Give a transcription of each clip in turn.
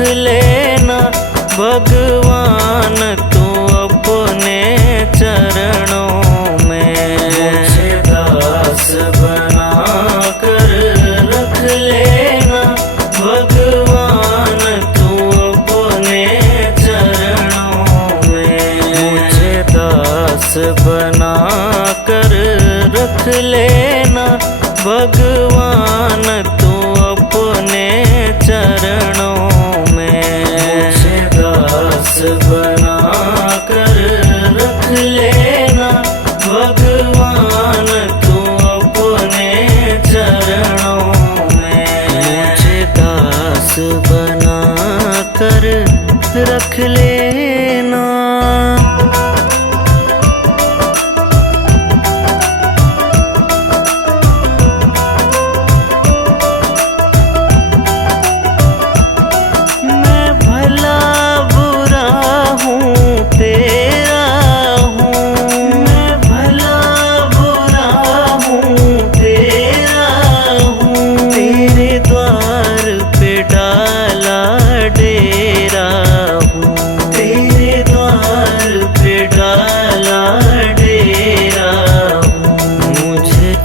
लेना भगवान तू अपने चरणों में। मुझे दास बना कर रख लेना भगवान तू अपने चरणों में। मुझे दास बना कर रख लेना भगवान तू अपने चरणों में। मुझे दास बना कर रख लेना भगवान तू अपने चरणों में। मुझे दास बना कर रख लेना।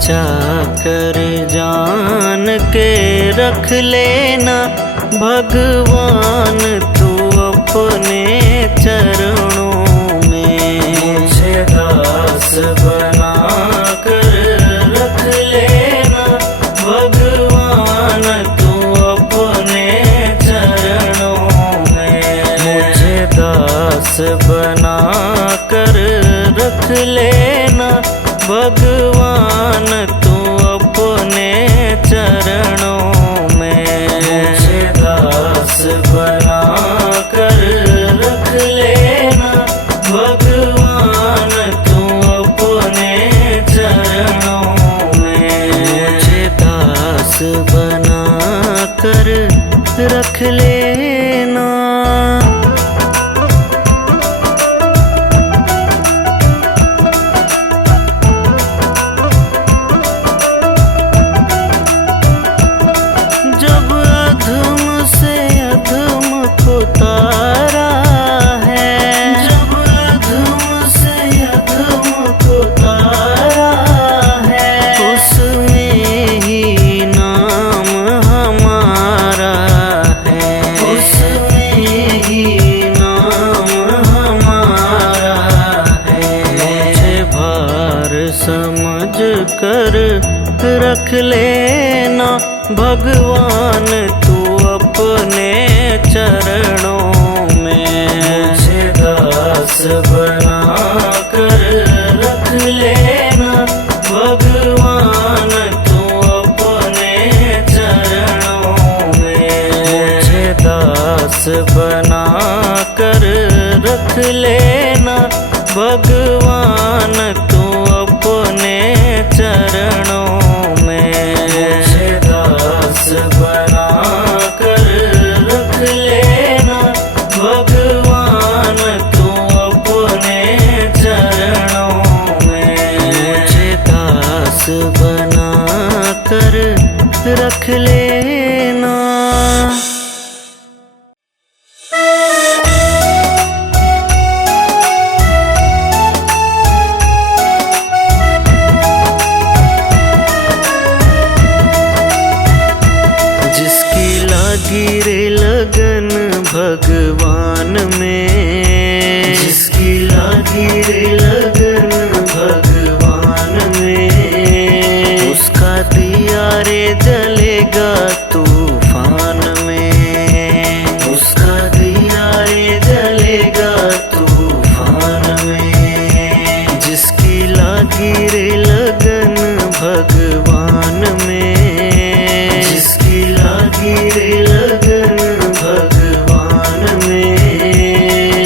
चाकर जान के रख लेना भगवान तू अपने चरणों में। मुझे दास बना कर रख लेना भगवान तू अपने चरणों में। मुझे दास बना कर रख लेना भगवान तू अपने चरणों में। मुझे दास बना कर रख लेना भगवान तू अपने चरणों में। मुझे दास बना कर रख लेना। तारा है जब अधम से अधम को तारा है, उसमें ही नाम हमारा है। उसमें ही नाम हमारा है। मुझे भार समझ कर रख लेना भगवान तू अपने चरणों में। मुझे दास बना कर रख लेना भगवान तू अपने चरणों में। मुझे दास बना कर रख लेना भगवान तू अपने चरणों में। मुझे दास बना कर रख लेना भगवान तू अपने चरणों में। मुझे दास बना कर रख लेना। गिरे लगन भगवान में। जिसकी लागी रे लगन भगवान में, उसका दिया रे जलेगा तूफान में। उसका दिया रे जलेगा तूफान में। जिसकी लागी रे लगन भगवान में। जिसकी लागी रे लगन भगवान में,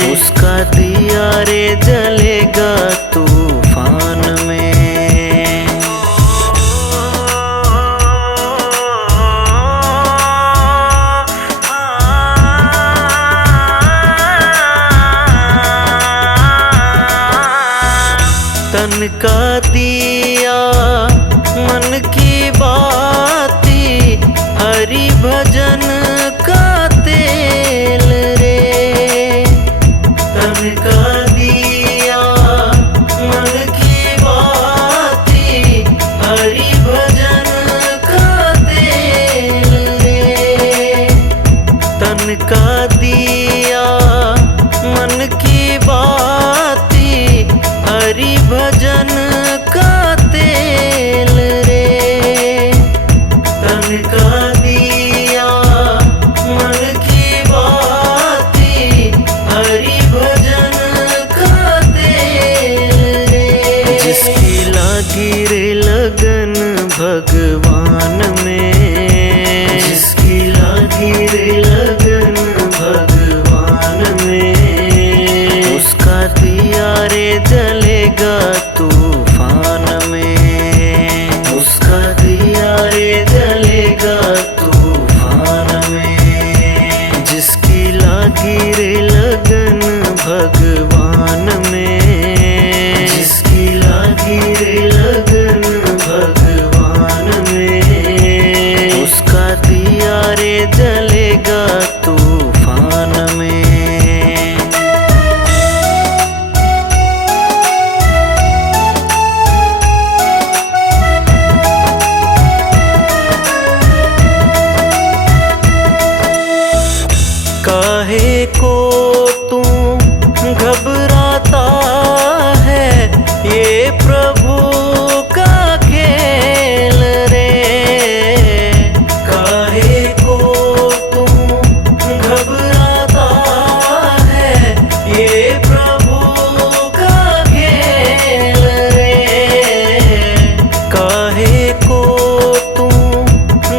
तन का दिया मन की बाती, हरि भजन का तेल रे। तन का दिया मन की बाती, हरि भजन का तेल रे। जिसकी लागी रे लगन भगवान में, जिसकी लागी रे लगन भगवान में, उसका दिया रे जलेगा तूफान में, उसका दिया रे जलेगा तूफान में। जिसकी लागी रे लगन भगवान में, जिसकी लागी रे लगन भगवान में, उसका दिया रे जलेगा तूफान में। काहे को तू घबराता है, ये प्रभु का खेल रे। काहे को तू घबराता है, ये प्रभु का खेल रे। काहे को तू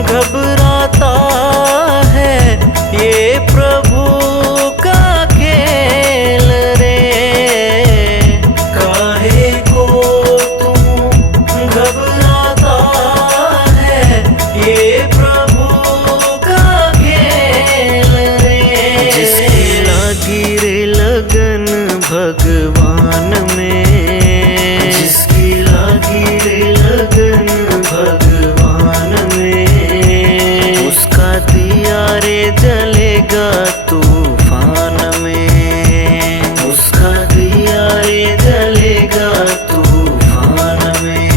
घबराता है, ये प्रभु का खेल रे। काहे को तू घबराता है, ये प्रभु का खेल रे। जिसकी लागी रे लगन भगवान में, जिसकी लागी रे लगन भगवान में, उसका दिया रे जलेगा तूफान में, उसका दिया रे जलेगा तूफान में।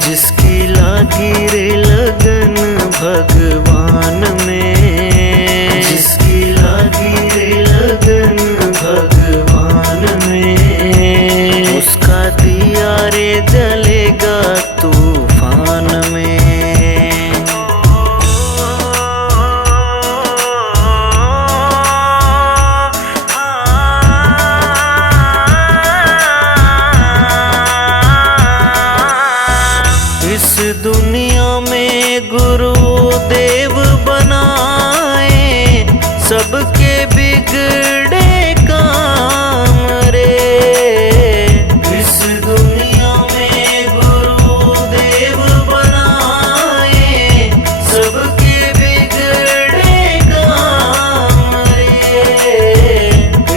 जिसकी लागी रे लगन भगवान में, जिसकी लागी रे लगन भगवान में, उसका दिया रे जलेगा तूफान में। इस दुनिया में गुरु देव बनाए, सबके बिगड़े काम रे। इस दुनिया में गुरु देव बनाए, सबके बिगड़े काम रे।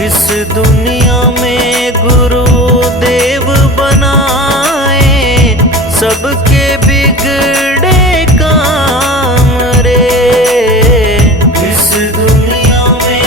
इस दुनिया में गुरु देव बनाए, सबके बिगड़े काम रे। इस दुनिया में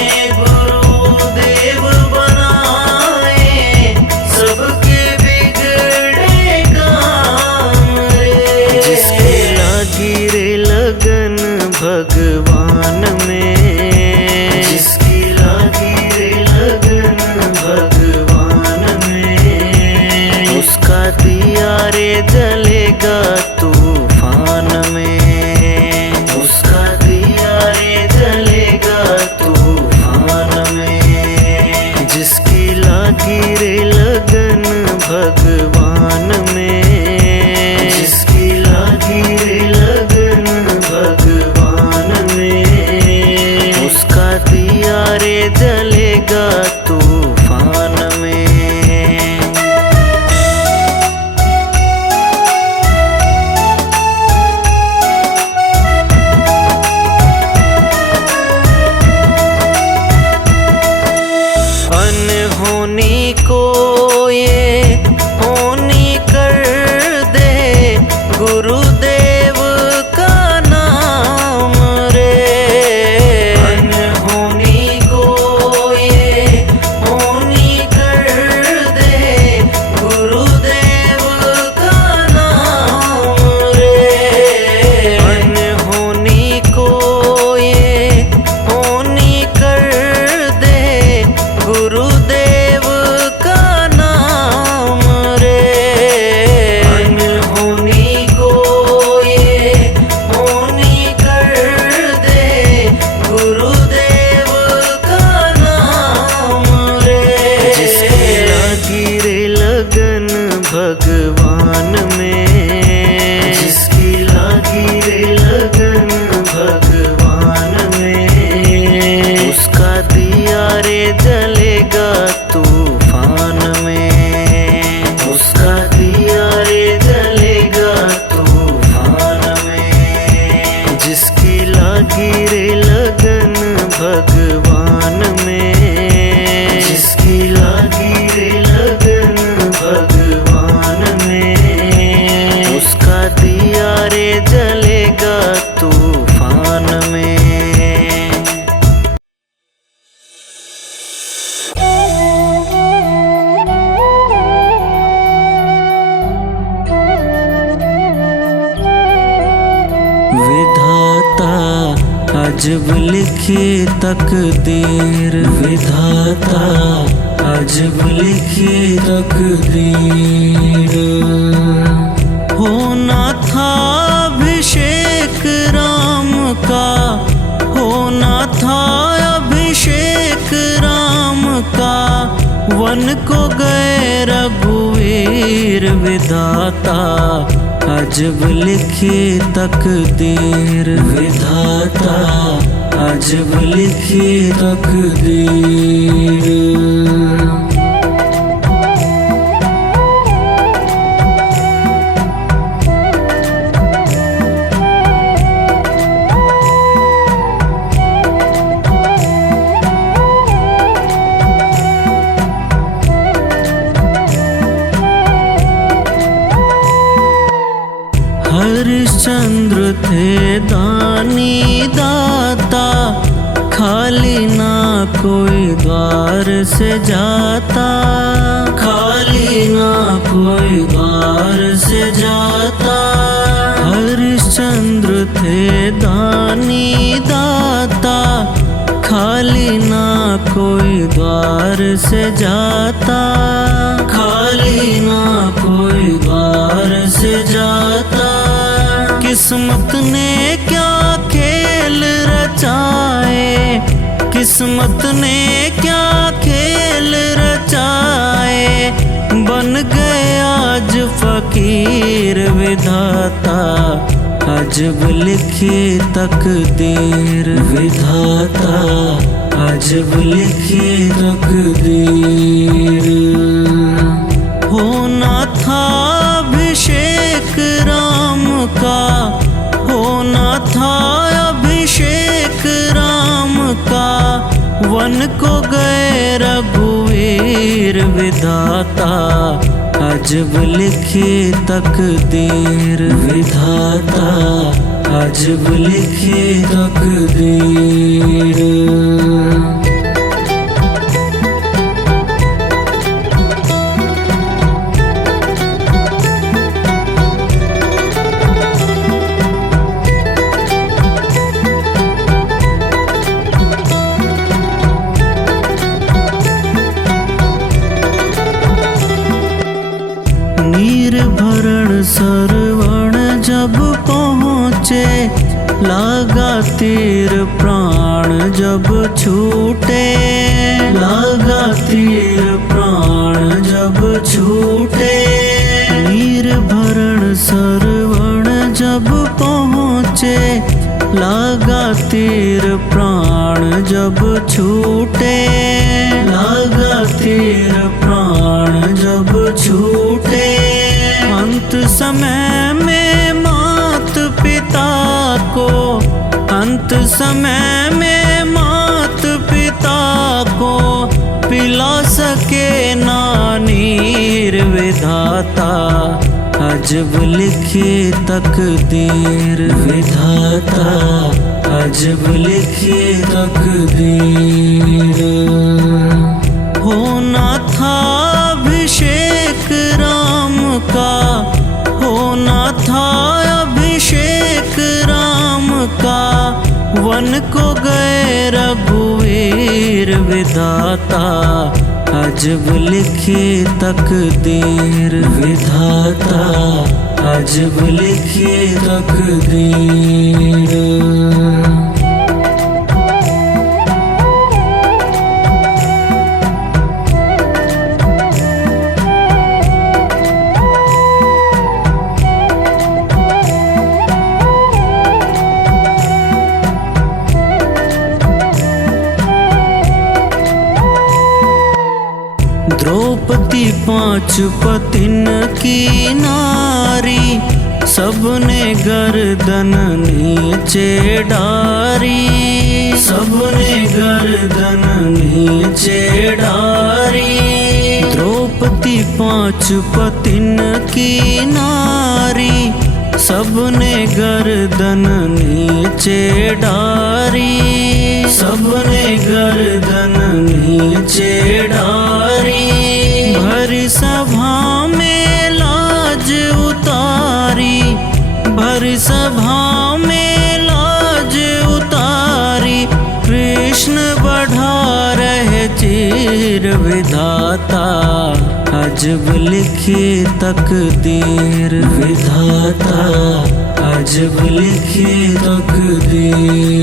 लिखी तकदीर विधाता अजब लिखी तकदीर। होना था अभिषेक राम का, होना था अभिषेक राम का, वन को गए रघुवीर विधाता अजब लिखी तकदीर विधाता अजब लिखी तकदीर। हरिश्चंद्र थे दानी दाता, खाली ना कोई द्वार से जाता, खाली ना कोई द्वार से जाता। हरिश्चंद्र थे दानी दाता, खाली ना कोई द्वार से जाता, खाली ना कोई द्वार से जाता। किस्मत ने क्या खेल रचाए, किस्मत ने क्या खेल रचाए, बन गए आज फकीर विधाता अजब लिखी तकदीर विधाता अजब लिखी तकदीर। होना था अभिषेक राम का, होना था अभिषेक राम का, वन को गए रघुवीर विधाता अजब लिखी तकदीर विधाता अजब लिखी तकदीर। नीर भरण सरवण जब पहुँचे, लागा तीर प्राण जब छूटे, लागा तीर प्राण जब छूटे। नीर भरण सरवण जब पहुँचे, लागा तीर प्राण जब छूटे, लागा तीर प्राण जब छूटे। अंत समय में मात पिता को, अंत समय में मात पिता को, पिला सके ना नीर विधाता अजब लिखी तकदीर विधाता अजब लिखी तकदीर। होना था अभिषेक राम का, होना था अभिषेक राम का, वन को गए रघुवीर विधाता अजब लिखी तकदीर विधाता अजब लिखी तकदीर। द्रौपदी पांच पतिन की नारी, सबने गर्दन नीचे डारी, सबने गर्दन नीचे डारी। द्रौपदी पांच पतिन की नारी, सबने गर्दन नीचे डारी, सबने गर्दन नीचे डारी। भरी सभा में लाज उतारी, भरी सभा में लाज उतारी, बढ़ा रहे चीर विधाता, अजब लिखी तकदीर विधाता, अजब लिखी तकदीर।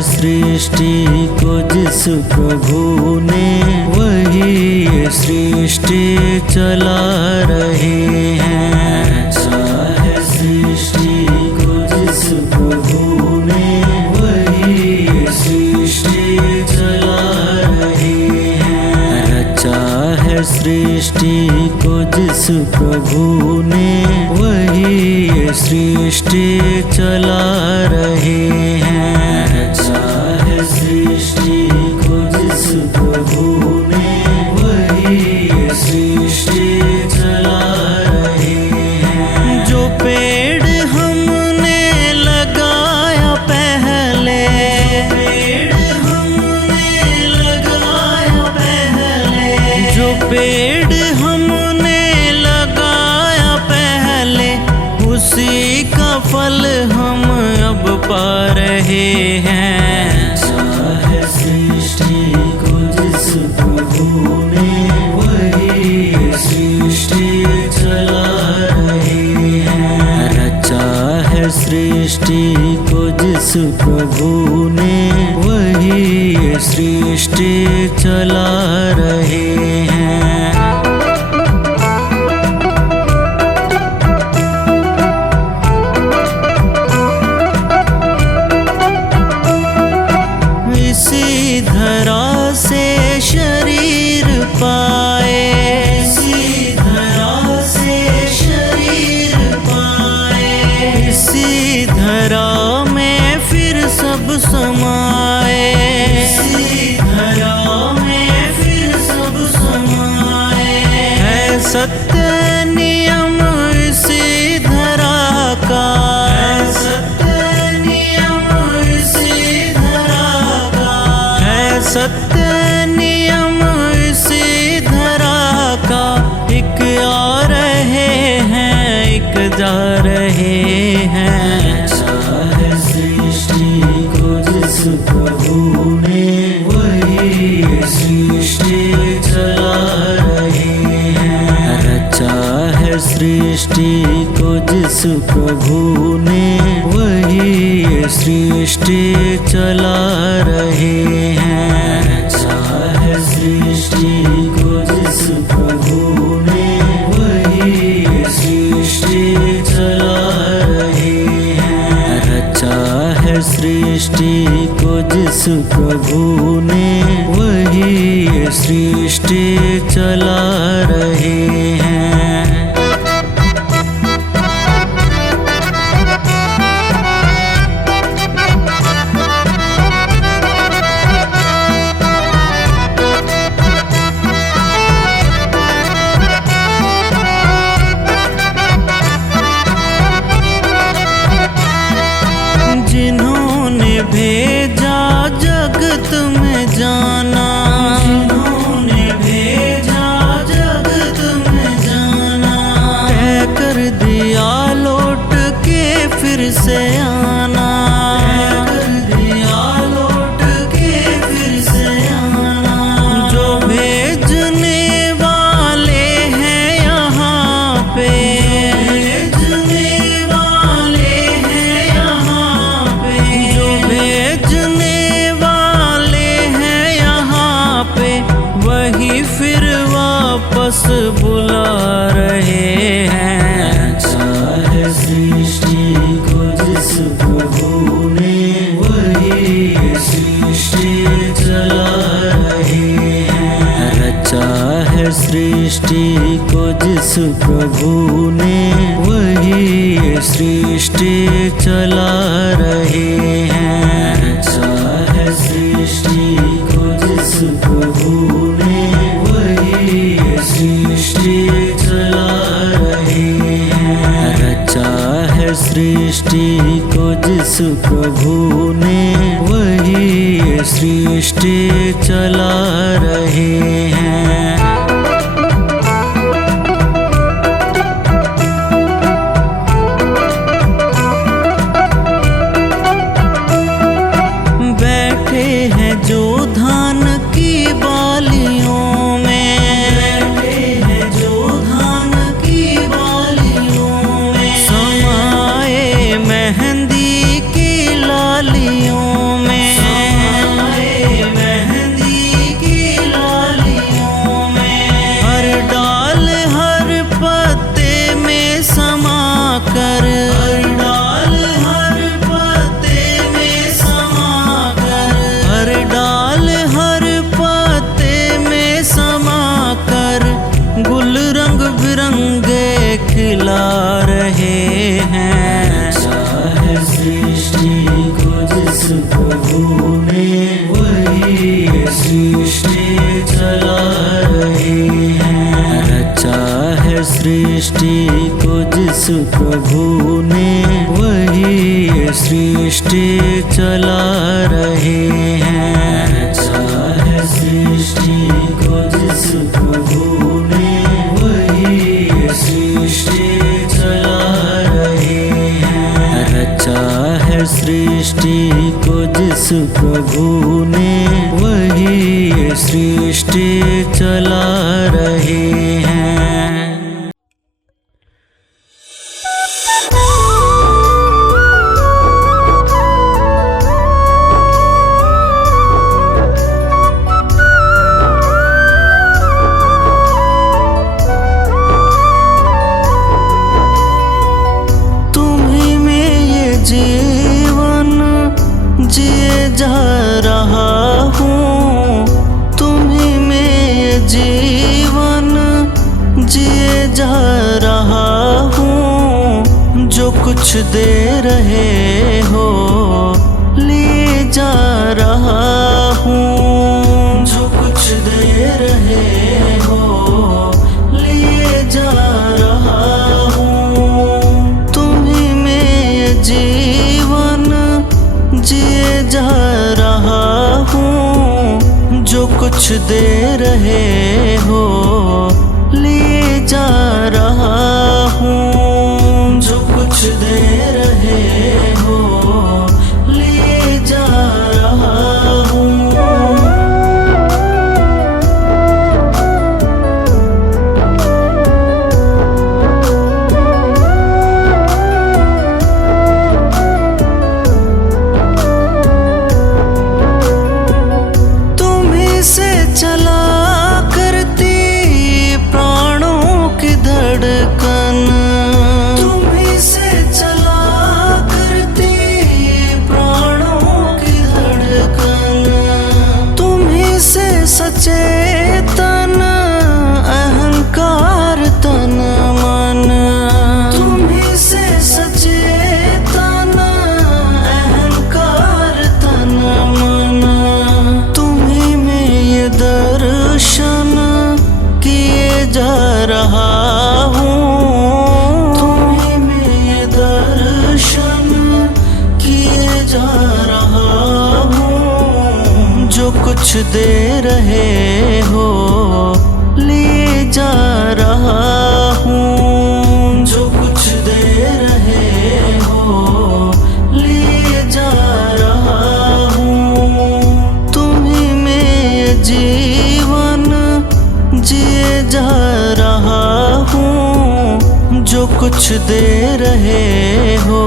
सृष्टि को जिस प्रभु ने, वही ये सृष्टि चला रहे हैं। चाहे सृष्टि को जिस प्रभु ने, वही ये सृष्टि चला रहे हैं। रचा है सृष्टि को जिस प्रभु ने, वही ये सृष्टि चला रहे हैं। सृष्टि को जिस प्रभु ने, वही ये सृष्टि चला रहे हैं। जो पेड़ हमने लगाया पहले, पेड़ हमने लगाया पहले, जो पेड़ हमने लगाया पहले, उसी का फल हम अब पा रहे हैं। सृष्टि को जिस प्रभु ने, वही ये सृष्टि चला रहे हैं। रचा है सृष्टि को जिस प्रभु ने, वही ये सृष्टि चला रहे हैं। धरा से शरीर पाए, इसी धरा से शरीर पाए, इसी धरा में फिर सब समाए, इसी धरा में फिर सब समाए। है सत्य नियम इसी धरा का, है सत्य नियम इसी धरा का, है सत्य नियम इसी धरा का। एक आ रहे हैं, एक जा रहे हैं। चाहे सृष्टि को जिस प्रभु ने, वही ये सृष्टि चला रहे हैं। रचा है सृष्टि को जिस प्रभु ने, वही ये सृष्टि चला रहे हैं। चाहे सृष्टि को जिस प्रभु ने, वही ये सृष्टि चला रहे हैं। रचा है सृष्टि को जिस प्रभु ने, वही ये सृष्टि चला रहे हैं। भेजा जगत में जाना, जिन्होंने भेजा जगत में जाना, तय कर दिया लौट के फिर से आना, तय कर दिया लौट के फिर से आना। जो भेजने वाले हैं यहाँ पे, भेजने वाले हैं यहाँ पे, जो भेजने वाले हैं यहाँ पे, वही फिर वापस बुला रहे हैं। चाहे सृष्टि को जिस प्रभु ने, वही ये सृष्टि चला रहे हैं। रचा है सृष्टि को जिस प्रभु ने, वही ये सृष्टि चला रहे हैं। चाहे सृष्टि को जिस प्रभु ने, वही ये सृष्टि सृष्टि चला रहे हैं। रचा है सृष्टि को जिस प्रभु ने, वही ये सृष्टि चला रहे हैं। बैठे हैं जो धान की बालियों में, बैठे हैं जो धान की बालियों में, समाए मेहंदी की लालियों में, समाए मेहंदी की लालियों में। हर डाल हर पत्ते में समा कर, हर डाल हर पत्ते में समा कर, हर डाल हर पत्ते में समा कर, गुल रंग बिरंगे खिला रहे हैं। चाहे सृष्टि को जिस प्रभु ने, वही ये सृष्टि चला रहे हैं। रचा है सृष्टि को जिस प्रभु ने, वही ये सृष्टि चला रहे हैं। रचा है सृष्टि को जिस प्रभु ने, वही ये सृष्टि चला रहे हैं। रचा है सृष्टि को जिस प्रभु ने, वही ये सृष्टि चला रहे हैं। जिए जा रहा हूँ, तुम्ही में ये जीवन जिए जा रहा हूँ। जो कुछ दे रहे हो लिए जा रहा हूँ, जो कुछ दे रहे हो लिए जा रहा हूँ। तुम्ही में ये जीवन जिए जा रहा हूँ। जो कुछ दे रहे हो लिए जा रहा हूँ, जो कुछ दे रहे हो लिए जा रहा हूँ। सचेतन अहंकार तन मन, तुम्ही से सचेतन अहंकार तन मन। तुम्ही में ये दर्शन किए जा रहा हूँ, तुम्ही में ये दर्शन किए जा रहा हूँ। जो कुछ दे रहे हो लिए जा रहा हूँ, जो कुछ दे रहे हो लिए जा रहा हूँ। तुम्ही में ये जीवन जिए जा रहा हूँ। जो कुछ दे रहे हो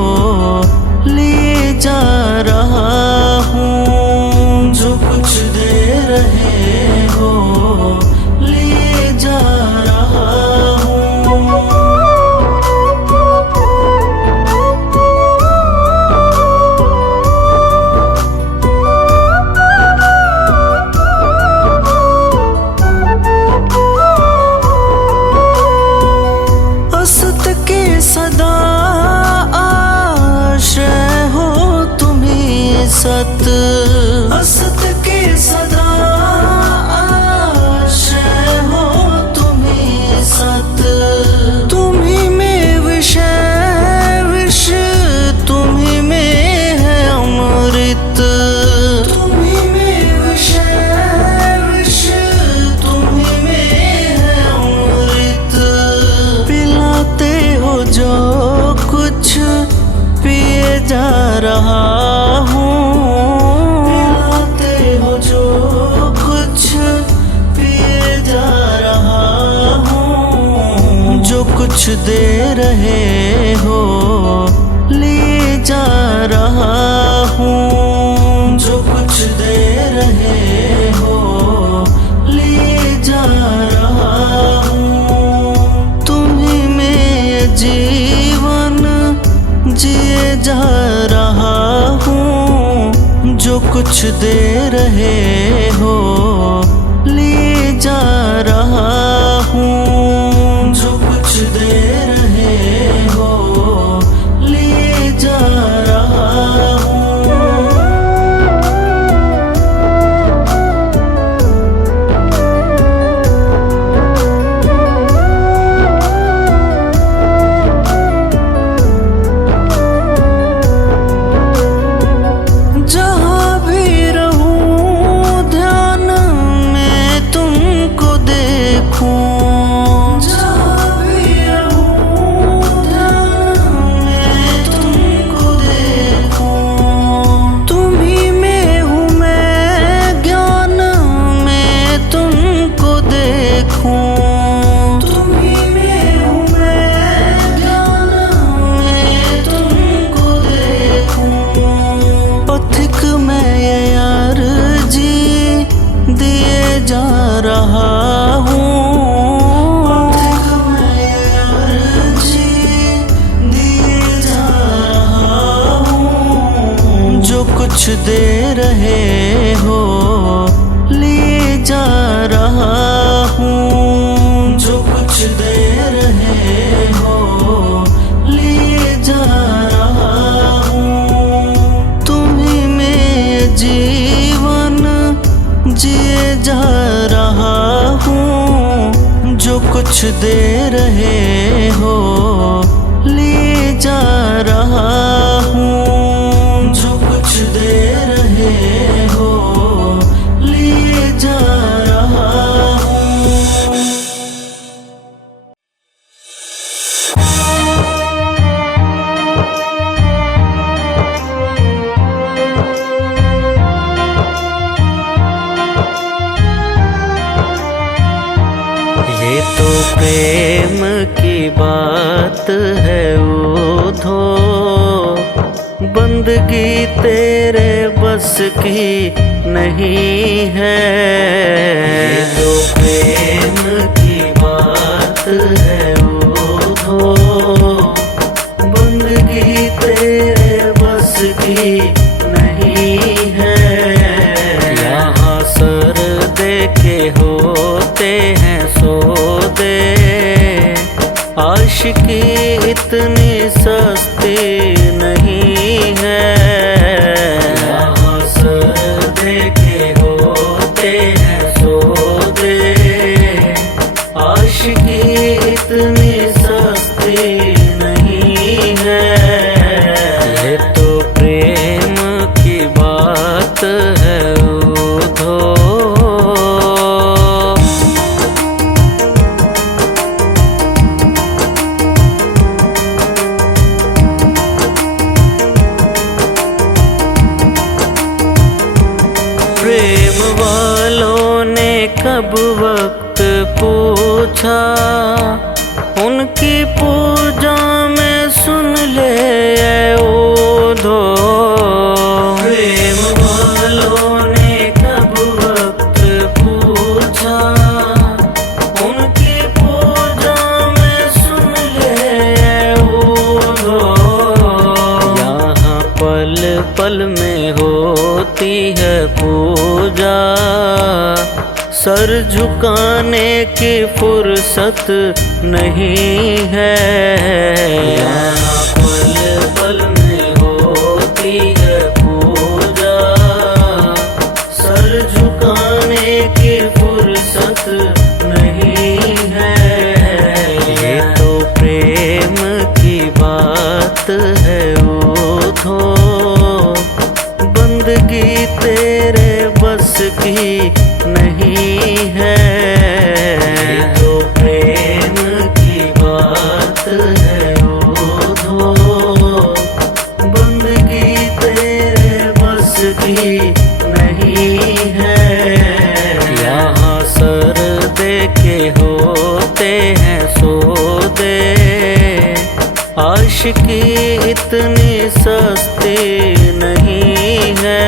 लिए जा रहा हूँ, जो कुछ दे रहे हो लिए जा रहा हूँ। असत के सदा आश्रय हो तुम्ही सा कुछ दे रहे हो ले जा रहा हूँ, जो कुछ दे रहे हो ले जा रहा हूँ। तुम्हीं में ये जीवन जिए जा रहा हूँ, जो कुछ दे रहे हो ले जा रहा हूँ, जो कुछ दे रहे हो ले जा रहा हूँ। जहाँ भी रहूं ध्यान में तुमको देखूं, जहाँ भी रहूं ध्यान में तुमको देखूं। तुम्हीं में हूँ मैं ज्ञान में तुमको देखूं, तुम्हीं में हूँ मैं ज्ञान में तुमको देखूं। पथिक में ये अर्जी दिए जा रहा हूँ, पथिक में ये अर्जी दिए जा रहा हूँ। जो कुछ दे रहे हो ले जा रहा हूँ, जो कुछ दे रहे हो ले जा रहा हूँ। तुम्हीं में जीवन जिए जा रहा हूँ, जो कुछ दे रहे हो ले जा रहा हूँ, जो कुछ दे रहे हो ले जा रहा हूँ। ये तो प्रेम की बात है उधो, बंदगी तेरे बस की नहीं है। ये तो प्रेम की बात है उधो, बंदगी तेरे बस की नहीं है। यहाँ सर दे के होते हैं सौदे, आशिकी इतनी सस्ती नहीं है। यहाँ सर दे के होते हैं सौदे, आशिकी इतनी सस्ती नहीं है। ये तो प्रेम की बात है उधो। प्रेम वालों ने कब वक्त पूछा, उनकी पूजा में सुन ले ओधो। प्रेम वालों ने कब वक्त पूछा, उनकी पूजा में सुन ले ओधो। यहाँ पल पल में होती है पूजा, सर झुकाने की फुर्सत नहीं है। यहाँ पल पल में होती है पूजा, सर झुकाने की फुर्सत नहीं है। ये तो प्रेम की बात है उधो, बंदगी तेरे बस की नहीं है। ये तो प्रेम की बात है उधो, आशिकी इतनी सस्ती नहीं है।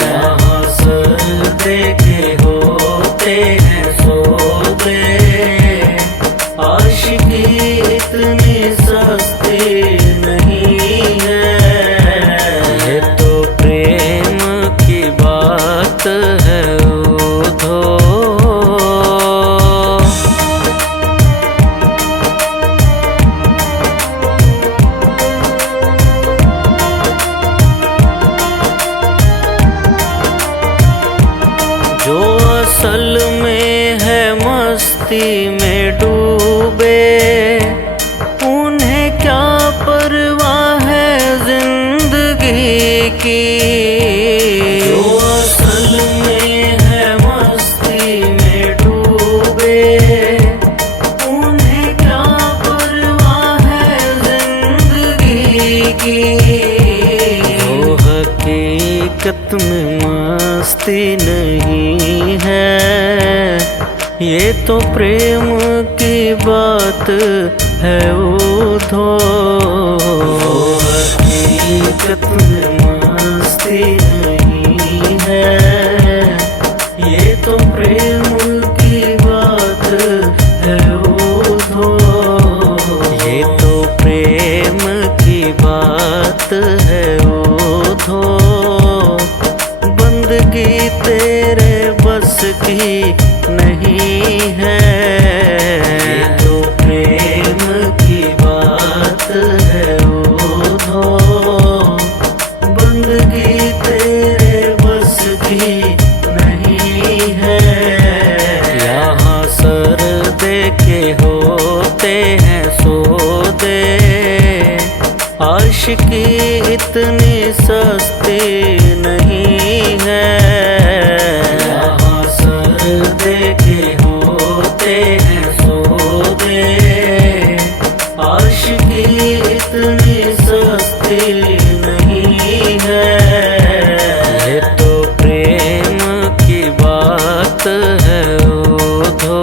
यहाँ सर दे के होते हैं सौदे, आशिकी इतनी सस्ती नहीं है। ये तो प्रेम की बात है उधो। जो असल में है मस्ती में डूबे, उन्हें क्या परवाह है जिंदगी की। जो असल में है मस्ती में डूबे, उन्हें क्या परवाह है जिंदगी की। वो हकीकत में मस्ती नहीं है, ये तो प्रेम की बात है उधो। हकीकत में मस्ती नहीं है, ये तो प्रेम की बात है उधो। ये तो प्रेम की बात है उधो। बंदगी तेरे बस की नहीं है, ये तो प्रेम की बात है उधो। बंदगी तेरे बस की नहीं है। यहाँ सर दे के होते हैं सौदे, आशिकी इतनी सस्ती नहीं है। यहाँ सर दे के होते हैं सौदे, आशिकी इतनी सस्ती नहीं है। ये तो प्रेम की बात है उधो।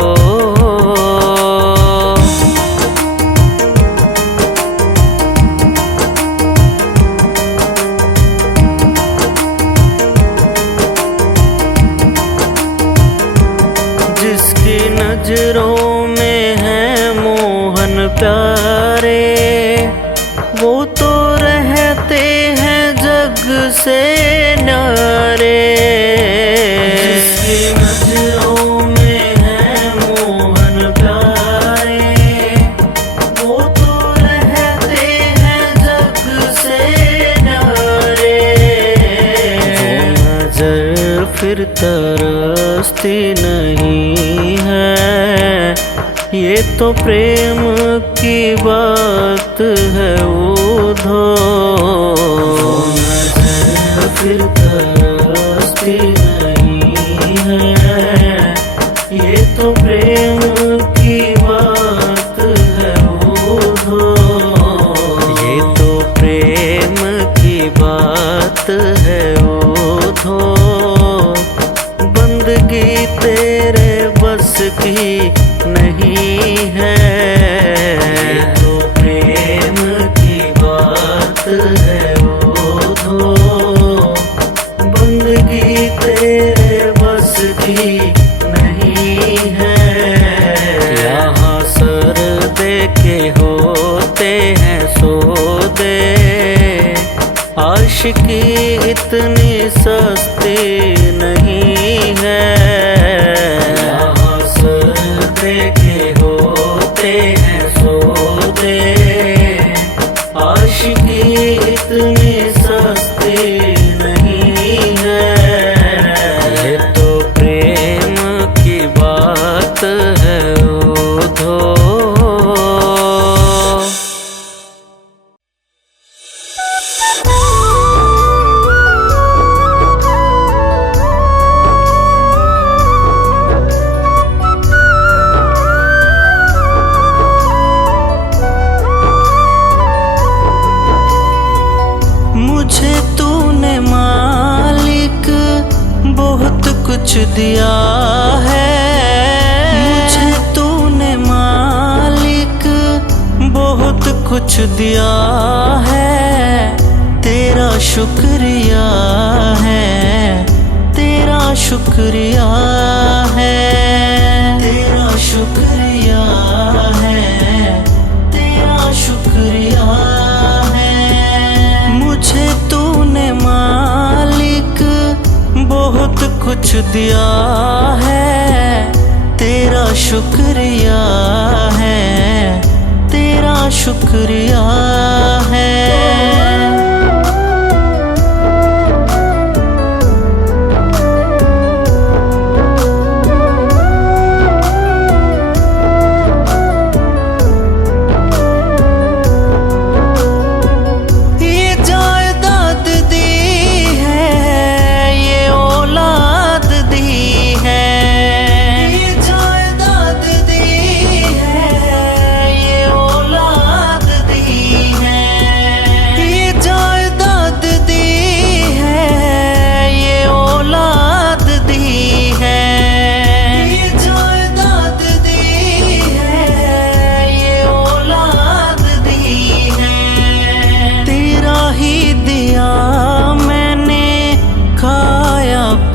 जिसकी नजरों में है मोहन प्यारे, वो तो रहते हैं जग से न्यारे। जिसकी नजरों में है मोहन प्यारे, वो तो रहते हैं जग से न्यारे। वो नजर फिर तरसती नहीं है, ये तो प्रेम की बात है उधो। नजर फिर तरसती नहीं है, ये तो प्रेम की बात है उधो। ये तो प्रेम की बात है उधो। बंदगी तेरे बस की नहीं है, ये तो प्रेम की बात है उधो। बंदगी तेरे बस की नहीं है। यहाँ सर दे के होते हैं सौदे, आशिकी इतनी सस्ती नहीं है। यहाँ सर दे के होते हैं सौदे, आशिकी इतनी सस्ती नहीं है। ये तो प्रेम की बात है उधो। कुछ दिया है मुझे तूने मालिक, बहुत कुछ कुछ दिया है, तेरा शुक्रिया है, तेरा शुक्रिया है, तेरा शुक्रिया है, तेरा शुक्रिया है। मुझे तूने मालिक बहुत कुछ दिया है, तेरा शुक्रिया है, तेरा शुक्रिया है।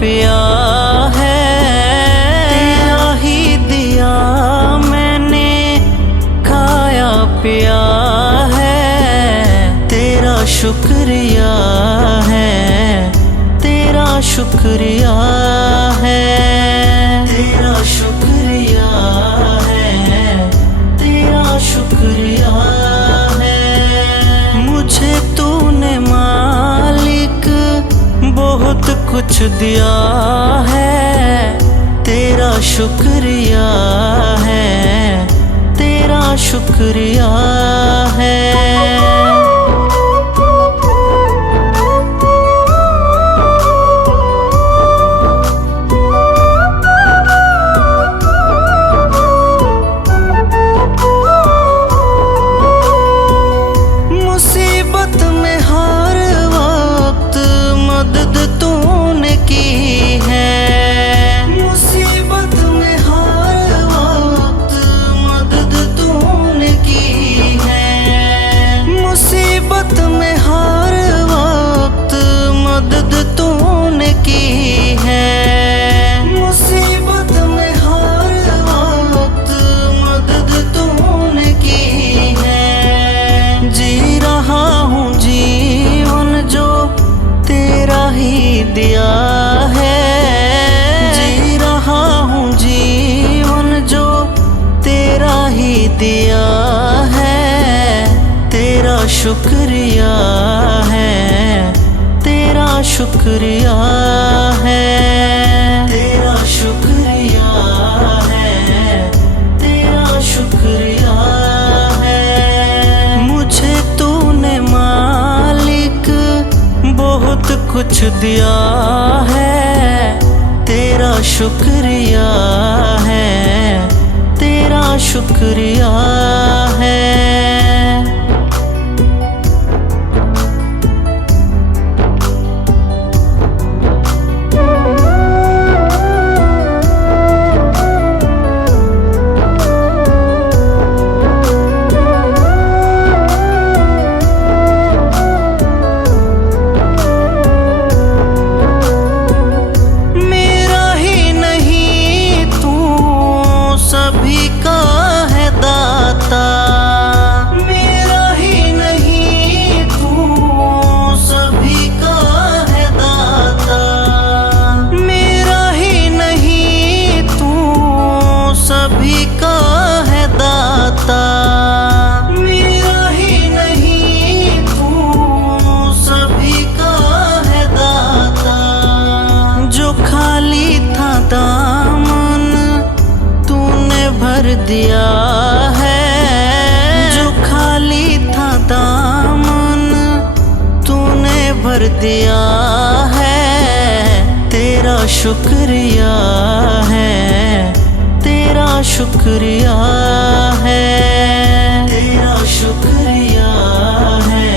पिया है, तेरा ही दिया मैंने खाया पिया है, तेरा शुक्रिया है, तेरा शुक्रिया है, तेरा शुक्रिया है, तेरा शुक्रिया है। मुझे तूने मालिक बहुत कुछ दिया है, तेरा शुक्रिया है, तेरा शुक्रिया है। मुसीबत में हर वक्त मदद तूने की है, मुसीबत में हर वक्त मदद तूने की है, मुसीबत में हर वक्त मदद तूने की है, मुसीबत में हर वक्त मदद तूने की है। जी रहा हूँ जीवन जो तेरा ही दिया है, जी रहा हूँ जीवन जो तेरा ही दिया है, तेरा शुक्रिया है, तेरा शुक्रिया है, तेरा शुक्रिया है, तेरा शुक्रिया है। मुझे तूने मालिक बहुत कुछ दिया है, तेरा शुक्रिया है, तेरा शुक्रिया है। सभी का है दाता, मेरा ही नहीं तू सभी का है दाता, मेरा ही नहीं तू सभी का है दाता, मेरा ही नहीं तू सभी का है दाता। जो खाली था दामन भर दिया है, जो खाली था दामन तूने भर दिया है, तेरा शुक्रिया है, तेरा शुक्रिया है, तेरा शुक्रिया है,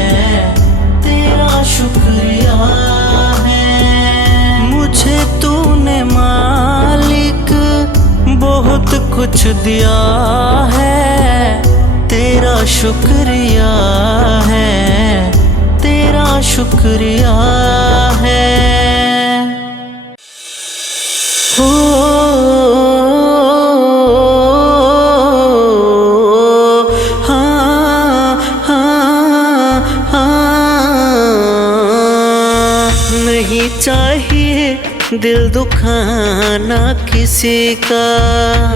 तेरा शुक्रिया है। मुझे तूने बहुत कुछ दिया है, तेरा शुक्रिया है, तेरा शुक्रिया है। हो हाँ हाँ हाँ, नहीं चाहिए दिल दुखाना किसी का,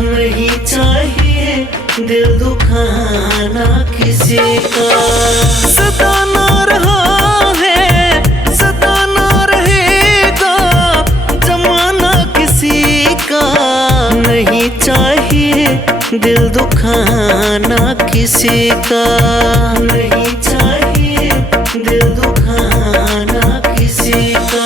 नहीं चाहिए दिल दुखाना किसी का। सताना रहा है, सताना रहेगा जमाना किसी का। नहीं चाहिए दिल दुखाना किसी का, नहीं चाहिए दिल दुखाना किसी का।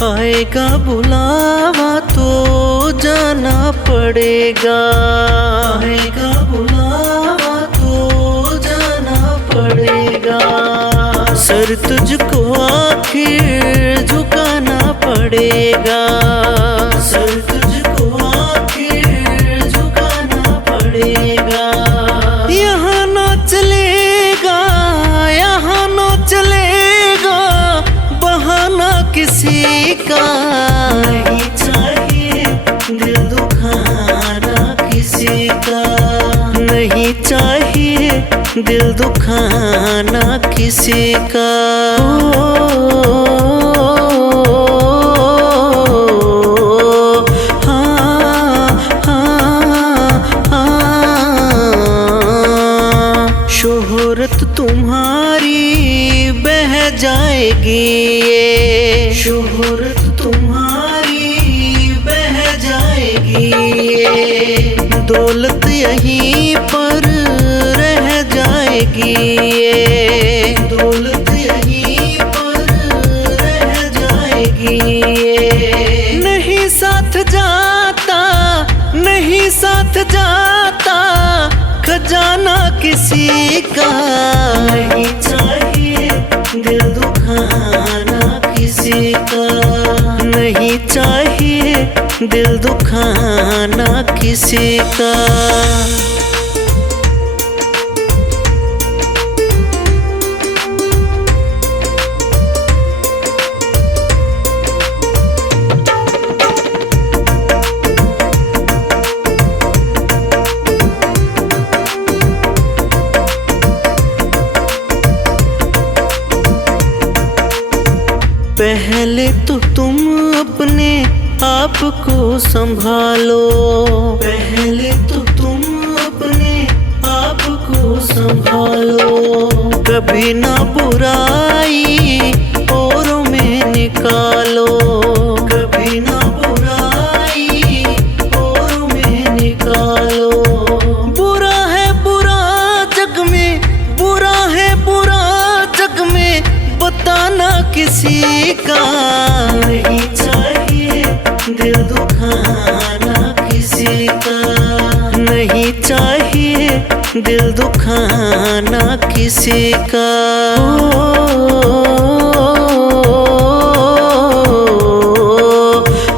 आएगा बुलावा तो जाना पड़ेगा, आएगा बुलावा तो जाना पड़ेगा। सर तुझको आखिर झुकाना पड़ेगा, सर तुझको आखिर झुकाना पड़ेगा। यहाँ ना चलेगा, यहाँ ना चलेगा बहाना किसी का। नहीं चाहिए दिल दुखाना किसी का, नहीं चाहिए दिल दुखाना किसी का। हाँ हाँ हाँ, शोहरत तुम्हारी बह जाएगी ये, शोहरत तुम्हारी बह जाएगी ये। दौलत यहीं पर रह जाएगी ये, दौलत यहीं पर रह जाएगी ये। नहीं साथ जाता, नहीं साथ जाता खजाना किसी का। नहीं चाहिए दिल दुखाना किसी का, नहीं चाहिए दिल दुखाना किसी का। पहले तो तुम अपने आप को संभालो, पहले तो तुम अपने आप को संभालो। कभी ना बुराई औरों में निकालो, कभी ना बुराई औरों में निकालो। बुरा है बुरा जग में, बुरा है बुरा जग में बताना किसी का। नहीं चाहिए दिल दुखाना किसी का, नहीं चाहिए दिल दुखाना किसी का।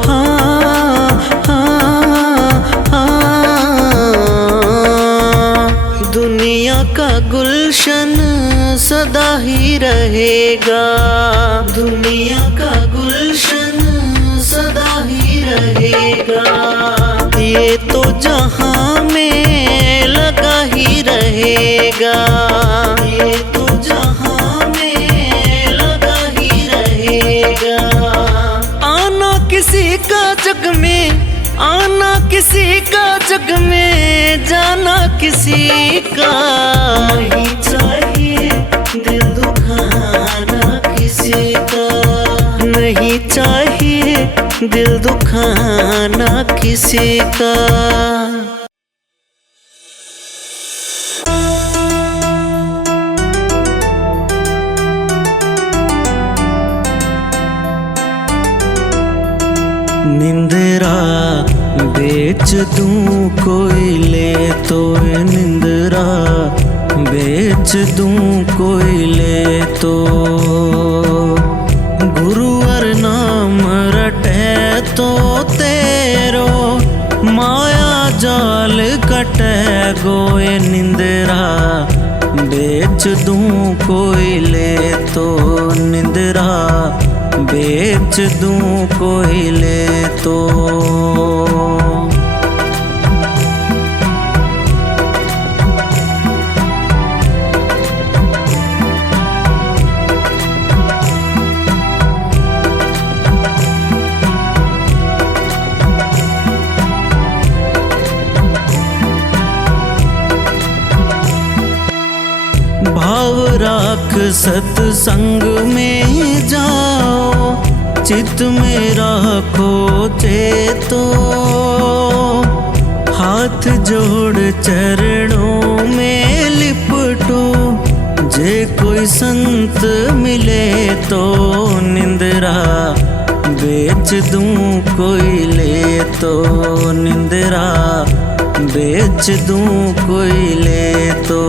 हाँ हाँ हाँ, दुनिया का गुलशन सदा ही रहेगा, दुनिया का गुलशन सदा ही रहेगा। ये तो जहां में लगा ही रहेगा, ये तो जहां में लगा ही रहेगा। आना किसी का जग में, आना किसी का जग में, जाना किसी का। नहीं चाहिए दिल दुखाना किसी का, नहीं चाहिए दिल दुखाना किसी का। निंदरा बेच दूं कोई ले तो, निंदरा बेच दूं कोई ले तो। गुरुवर नाम रटे तो तेरो, माया जाल कटे गोए। निंदरा बेच दूं कोई ले तो, निंदरा बेच दूं कोई ले तो। भाव राख सत्संग में जाओ, चित में राखो चेतो। हाथ जोड़ चरणों में लिपटो, जे कोई संत मिले तो। निंदरा बेच दूं कोई ले तो, निंदरा बेच दूं कोई ले तो।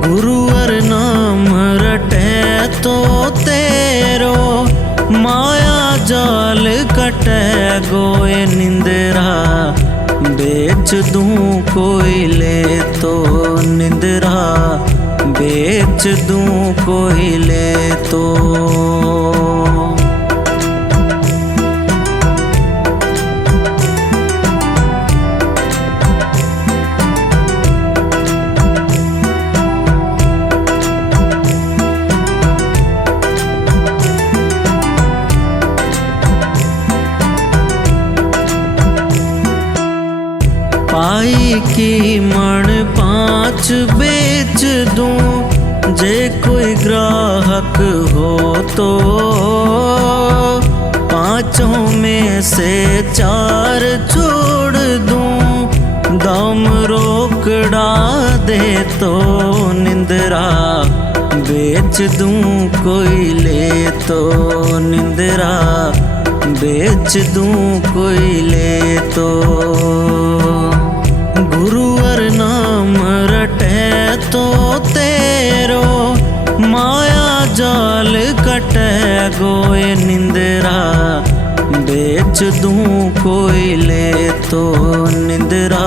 गुरुवर नाम रटे तो तेरो, माया जाल कटे गोए। निंदरा बेच दूं कोई ले तो, निंदरा बेच दूं कोई ले तो। पाई की मण 5 बेच दूं, जे कोई ग्राहक हो तो। 5 में से 4 छोड़ दूं, दाम रोकड़ा दे तो। निंदरा बेच दूं कोई ले तो, निंदरा बेच दूं कोई ले तो। गुरुवर नाम रटे तो तेरो, माया जाल कटे गोए। निंदरा बेच दूं कोई ले तो, निंदरा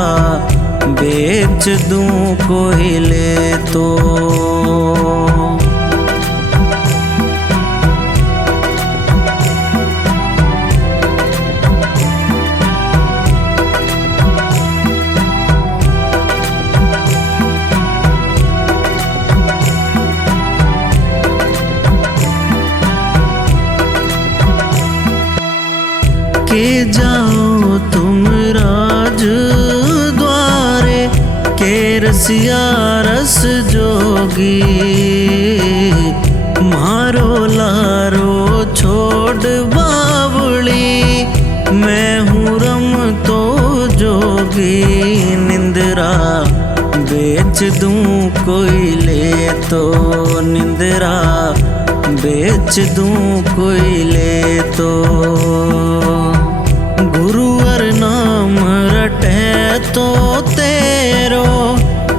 बेच दूं कोई ले तो। के जाओ तुम राज द्वारे, के रसिया रस जोगी। मारो लारो छोड़ बावड़ी, मैं हूँ रम तो जोगी। निंदरा बेच दूं कोई ले तो, निंदरा बेच दूं कोई ले तो। गुरुवर नाम रटे तो तेरो,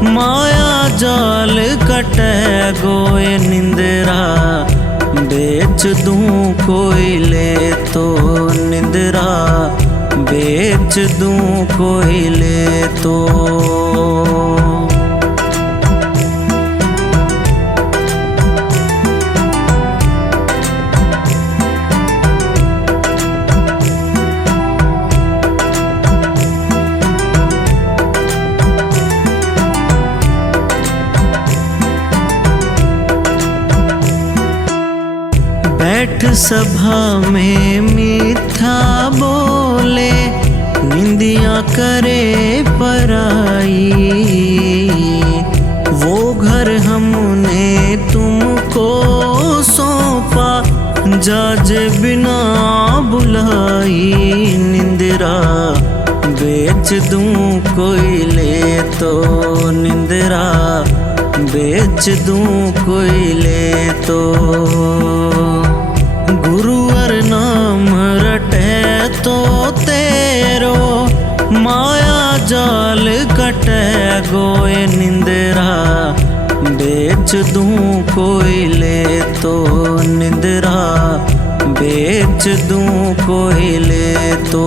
माया जाल कटे गोए। निंदरा बेच दूं कोई ले तो, निंदरा बेच दूं कोई ले तो। बैठ सभा में मीठा बोले, निंदिया करे पराई। वो घर हमने तुमको सौंपा, जाजे बिना बुलाई। निंदरा बेच दूं कोई ले तो, निंदरा बेच दूं कोई ले तो। गुरुवर नाम बेच दूं कोयले तो निंदरा, बेच दूं कोयले तो।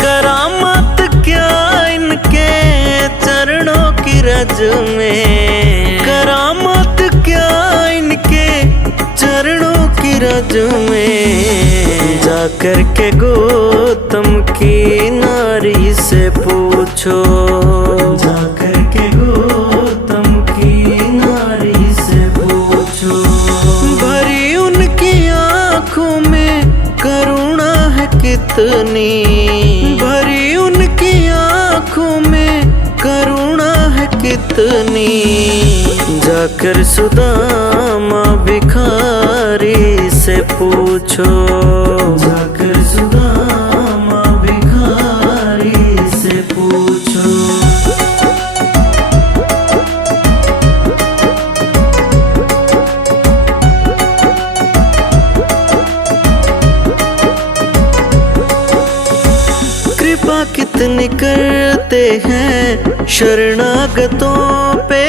करामत क्या इनके चरणों की रज में, करामत क्या इनके चरणों की रज में। जाकर के गौतम की नारी से पूछो, जाकर के गौतम की नारी से पूछो। भरी उनकी आँखों में करुणा है कितनी, भरी उनकी आँखों में करुणा है कितनी। जाकर सुदामा भिखारी से पूछो, जाकर सुदामा भिखारी से पूछो। कृपा कितनी करते हैं शरणागतों पे,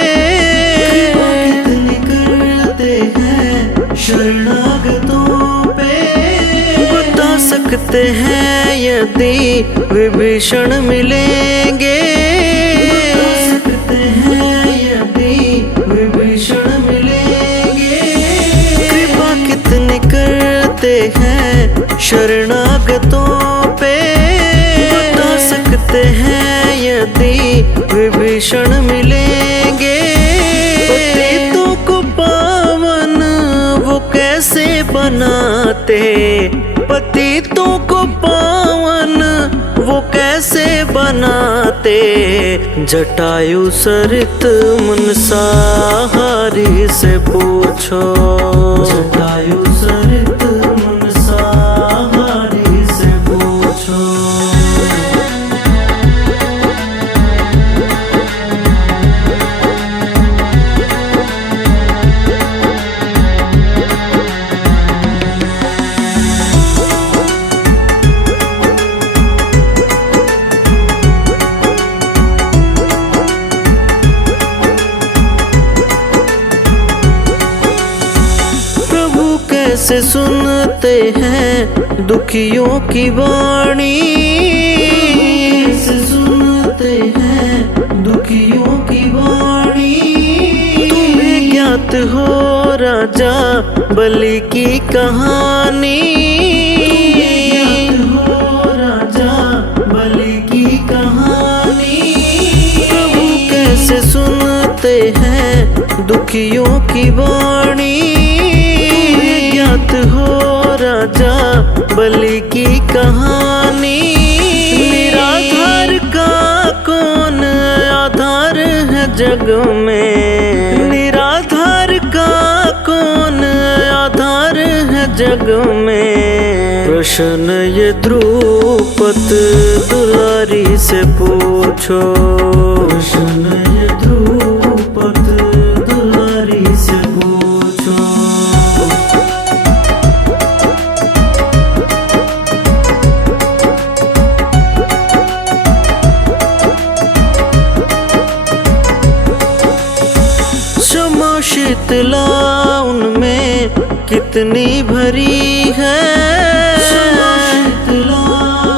कृपा कितनी करते हैं शरणागतों पे। बता सकते हैं यदि विभीषण मिलेंगे, बता सकते हैं यदि विभीषण मिलेंगे। कृपा कितनी करते हैं शरणागतों पे, सकते हैं यदि विभीषण मिलेंगे। पतितों को पावन वो कैसे बनाते, पतितों को पावन वो कैसे बनाते। जटायु सरित मुनसाहारी से पूछो, जटायु सरित मुनसाहारी से पूछो। कैसे सुनते हैं दुखियों की वाणी, कैसे सुनते हैं दुखियों की वाणी। तुम्हें ज्ञात हो राजा बलि की कहानी, तुम्हें ज्ञात हो राजा बलि की कहानी। प्रभु कैसे सुनते हैं दुखियों की वाणी, हो राजा बलि की कहानी। निराधार का कौन आधार है जग में, निराधार का कौन आधार है जग में। प्रश्न ये द्रुपद दुलारी से पूछो, प्रश्न ये द्रुपद दुलारी से पूछो। शीतला उनमें कितनी भरी है, शीतला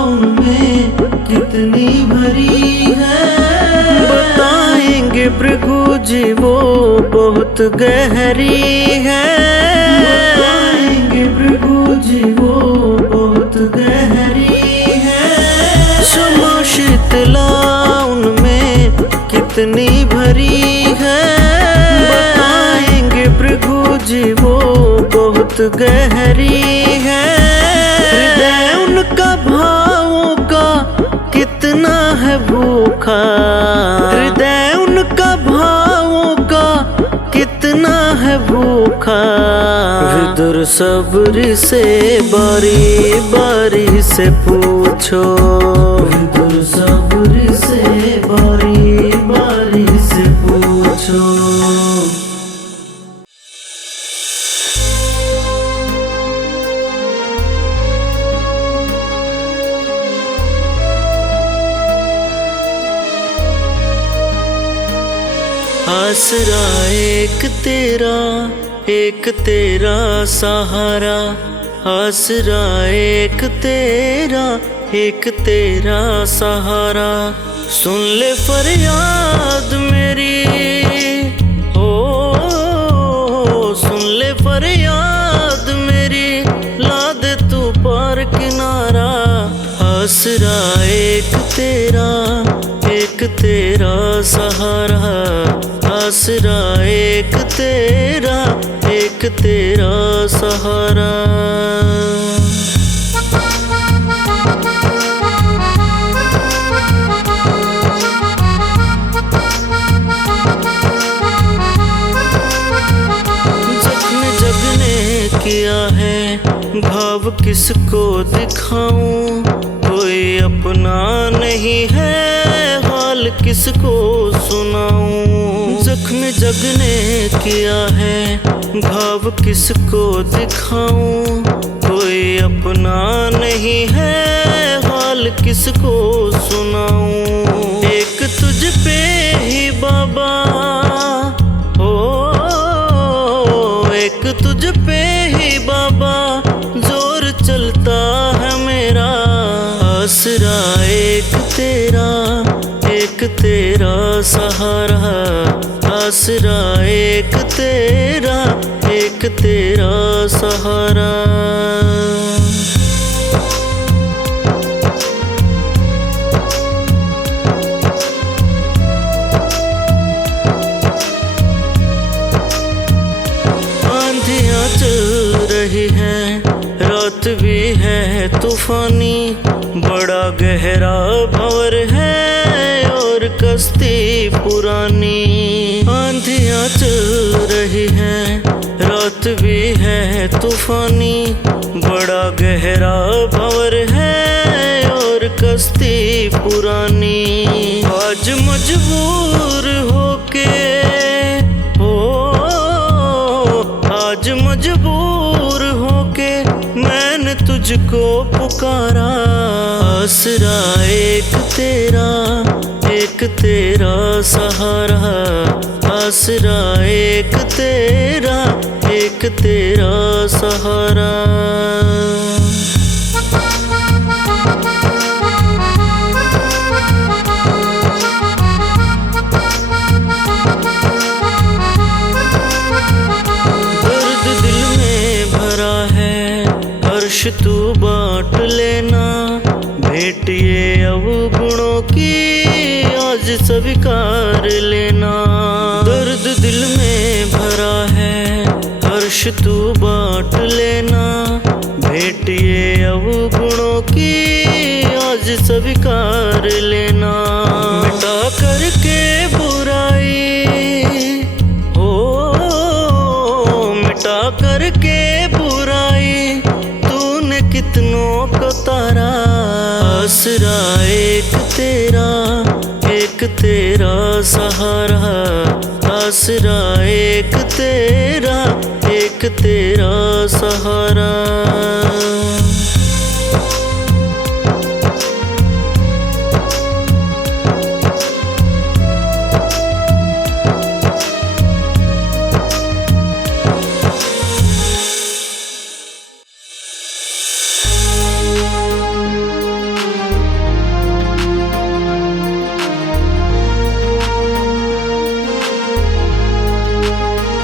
उनमें कितनी भरी है। बताएंगे भृगु जी वो बहुत गहरी है, बताएंगे भृगु जी वो बहुत गहरी है। क्षमा शीतला उनमें कितनी भरी है, भृगु जी वो बहुत गहरी है। हृदय उनका भावों का कितना है भूखा, हृदय उनका भावों का कितना है भूखा। सबरी से बारी बारी से पूछो, फिर सबरी से बारी बारी से पूछो। आसरा एक तेरा सहारा, आसरा एक तेरा सहारा। सुन ले फरियाद मेरी, हो सुन ले फरियाद मेरी, ला दे तू पार किनारा। आसरा एक तेरा सहारा, आसरा एक तेरा सहारा। जख्म जग ने किया है, भाव किसको दिखाऊं, कोई अपना नहीं है, हाल किसको सुनाऊं। जख्म जग ने किया है, भाव किसको दिखाऊं, कोई अपना नहीं है, हाल किसको सुनाऊं। एक तुझ पे ही बाबा, हो एक तुझ पे ही बाबा, जोर चलता है मेरा। आसरा एक तेरा सहारा, आसरा एक तेरा सहारा। आंधियां चल रही हैं, रात भी है तूफानी, बड़ा गहरा भंवर है और कश्ती पुरानी। आंधियां चल रही हैं, रात भी है तूफानी, बड़ा गहरा भंवर है और कश्ती पुरानी। आज मजबूर होके, हो आज मजबूर होके मैंने तुझको पुकारा। आसरा एक तेरा सहारा, आसरा एक तेरा सहारा। दर्द दिल में भरा है, हर्ष तू बांट लेना, भेंट ये अवगुणों की आज स्वीकार लेना। दर्द दिल में भरा है, हर्ष तू बांट लेना, भेंट ये अवगुणों की आज स्वीकार लेना। मिटा करके बुराई, हो मिटा करके बुराई, तूने कितनों को तारा। आसरा एक तेरा सहारा, आसरा एक तेरा सहारा।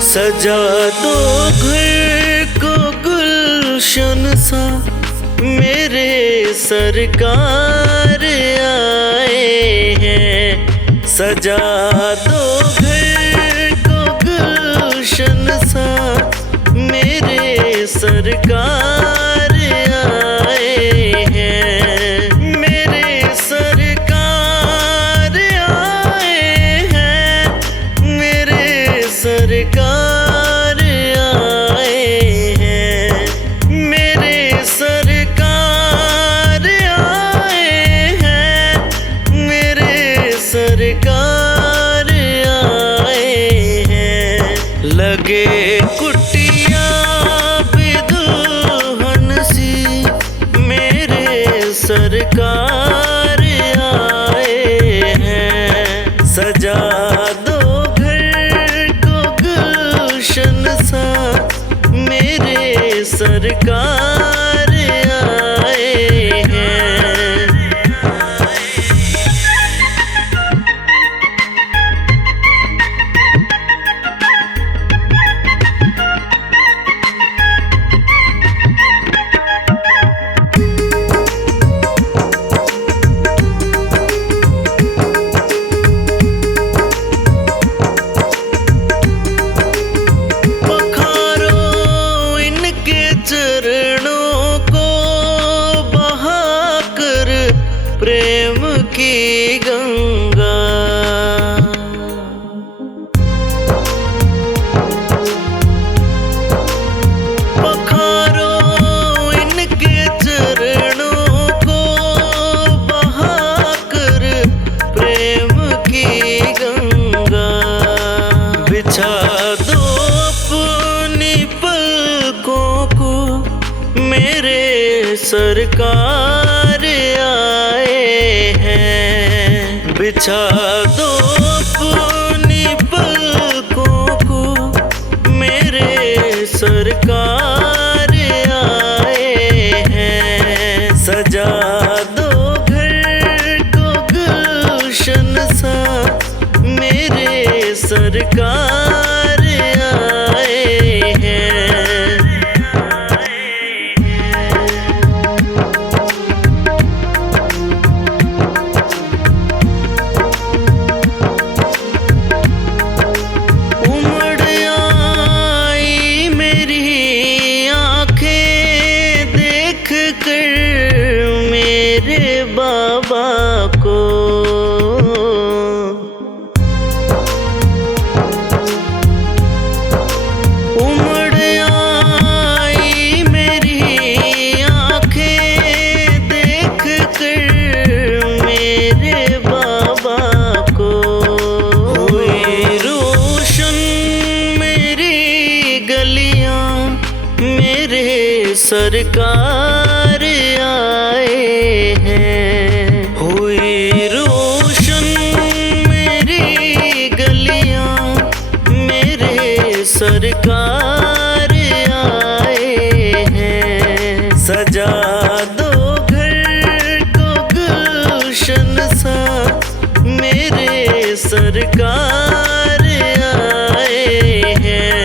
सजा दो घर को गुलशन सा, मेरे सरकार आए हैं। सजा दो घर को गुलशन सा, मेरे सरकार आए हैं। मेरे सरकार आए हैं, मेरे सरकार आए हैं। सरकार आए हैं। सजा दो घर को गुलशन सा, मेरे सरकार आए हैं। चरणों को बहाकर प्रेम की गंगा, पखारो इनके चरणों को बहाकर प्रेम की गंगा। बिछा दो अपनी पलकों को, मेरे सरकार आए हैं। बिछा दो अपनी पलकों को, मेरे सरकार आए हैं। सजा दो घर को गुलशन सा, मेरे सरकार आए हैं। मेरे बाबा को उमड़ आई मेरी आंखें देख कर मेरे बाबा को। हुई रोशन मेरी गलियां, मेरे सरकार आए हैं। हुई रोशन मेरी गलियां, मेरे सरकार आए हैं। सजा दो घर को गुलशन सा, मेरे सरकार आए हैं।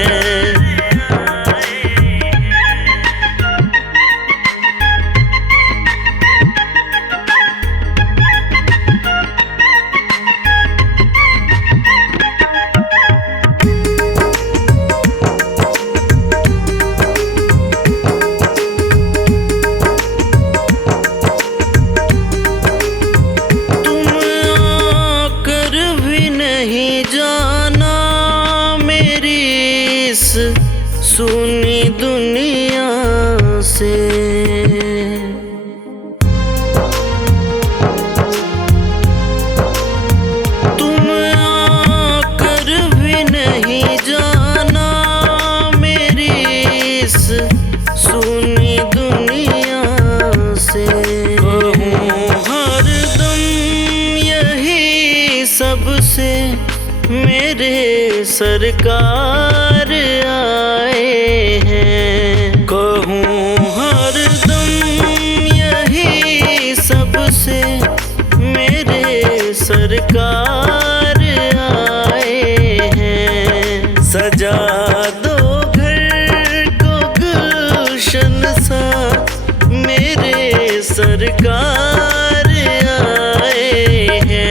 सुनी दुनिया से तुम आकर भी नहीं जाना मेरी इस सुनी दुनिया से। कहूँ हरदम यही सबसे, मेरे सरकार आए हैं। कहूँ हरदम यही सबसे, मेरे सरकार आए हैं। सजा दो घर को गुलशन सा, मेरे सरकार आए हैं।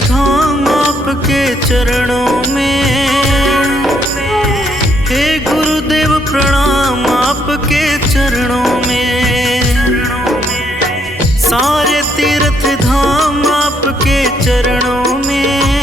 धाम आपके चरणों में, हे गुरुदेव प्रणाम आपके चरणों में। सारे तीर्थ धाम आपके चरणों में,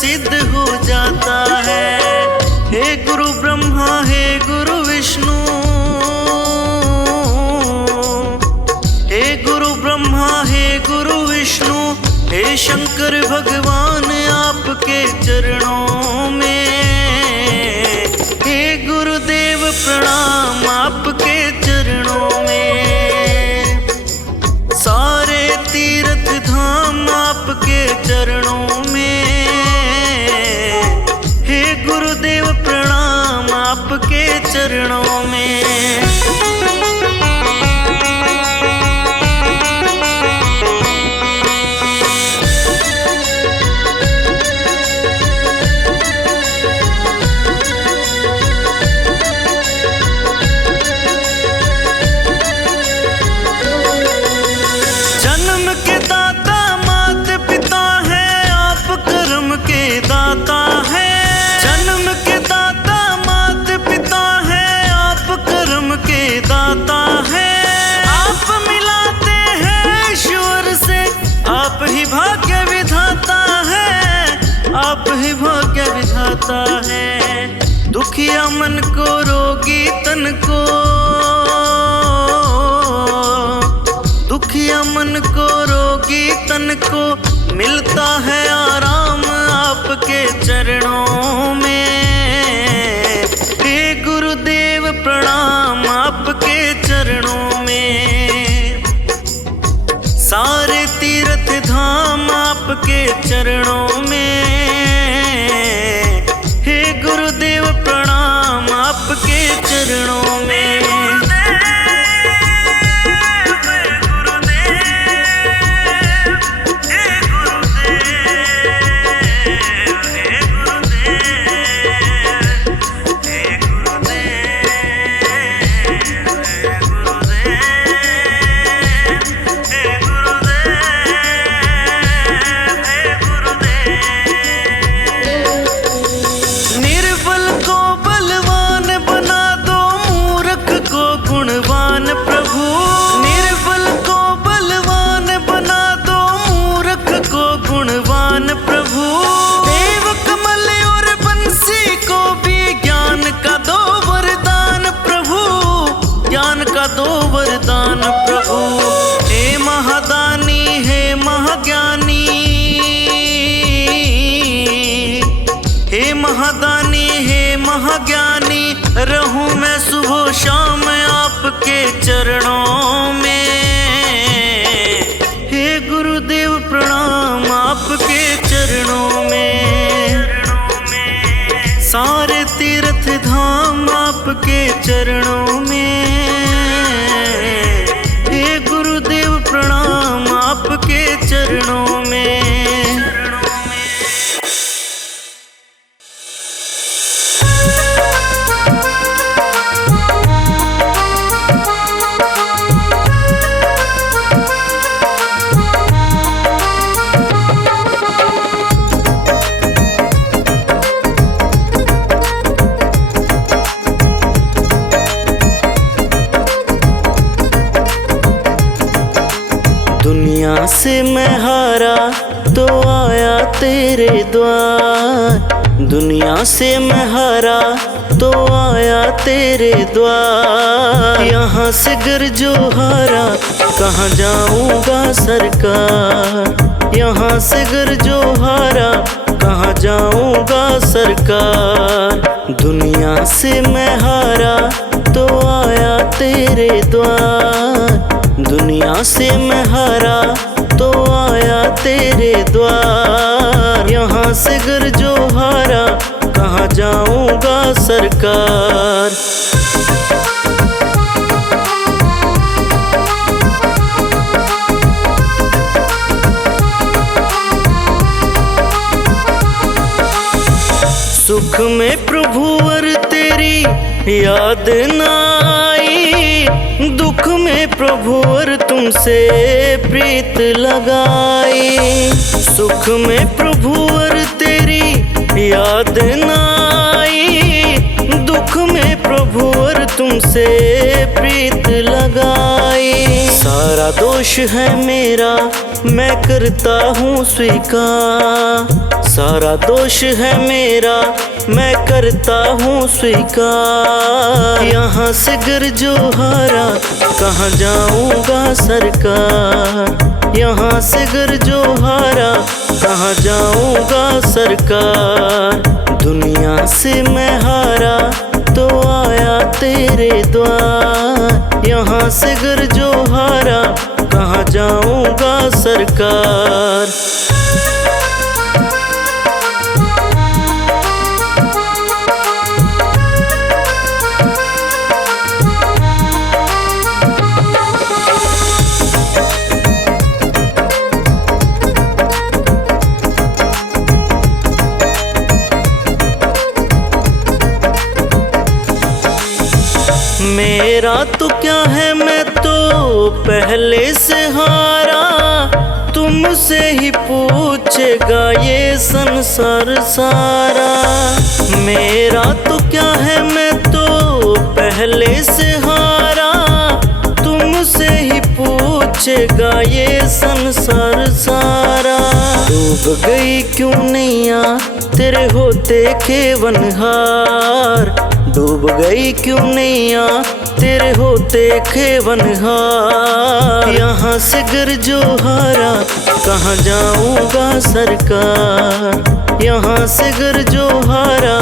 सिद्ध हो जाता है। हे गुरु ब्रह्मा हे गुरु विष्णु, हे गुरु ब्रह्मा हे गुरु विष्णु, हे शंकर भगवान आपके चरणों में। हे गुरुदेव प्रणाम आपके चरणों में। सारे तीर्थ धाम आपके चरणों में। हे गुरुदेव प्रणाम आपके चरणों में। आप ही भाग्य विधाता है। दुखिया मन को रोगी तन को, दुखिया मन को रोगी तन को मिलता है आराम आपके चरणों में। हे गुरुदेव प्रणाम आपके चरणों में। सारे तीर्थ धाम आपके चरणों में। हे गुरुदेव प्रणाम आपके चरणों में। दो वरदान प्रभु। हे महादानी हे महाज्ञानी, हे महादानी हे महाज्ञानी, रहूं मैं सुबह शाम आपके चरणों में। हे गुरुदेव प्रणाम आपके चरणों में। सारे तीर्थ धाम आपके चरणों में। हे गुरुदेव प्रणाम आपके चरणों में। दुनिया से मैं हारा तो आया तेरे द्वार। दुनिया से मैं हारा तो आया तेरे द्वार। यहाँ से गर जो हारा कहाँ जाऊँगा सरकार। यहाँ से गर जो हारा कहाँ जाऊँगा सरकार। दुनिया से मैं हारा तो आया तेरे द्वार। दुनिया से मैं हारा तो आया तेरे द्वार। यहाँ से गर जो हारा कहाँ जाऊँगा सरकार। सुख में प्रभुवर तेरी याद न आई। दुख में प्रभुवर तुमसे प्रीत लगाई। सुख में प्रभुवर तेरी याद न आई। दुख में प्रभुवर तुमसे प्रीत लगाई। सारा दोष है मेरा मैं करता हूँ स्वीकार। सारा दोष है मेरा, मैं करता हूँ स्वीकार। यहाँ से गर जो हारा, कहाँ जाऊँगा सरकार। यहाँ से गर जो हारा, कहाँ जाऊँगा सरकार। दुनिया से मैं हारा तो आया तेरे द्वार। यहाँ से गर जो हारा, कहाँ जाऊँगा सरकार। मेरा तो क्या है, मैं तो पहले से हारा। तुमसे ही पूछेगा ये संसार सारा। मेरा तो क्या है, मैं तो पहले से हारा। तुमसे ही पूछेगा ये संसार सारा। डूब गई क्यों नैया तेरे होते खेवनहार। डूब गई क्यों नैया तेरे होते खेवनहार। यहाँ से गर जो हारा, कहाँ जाऊँगा सरकार। यहाँ से गर जो हारा,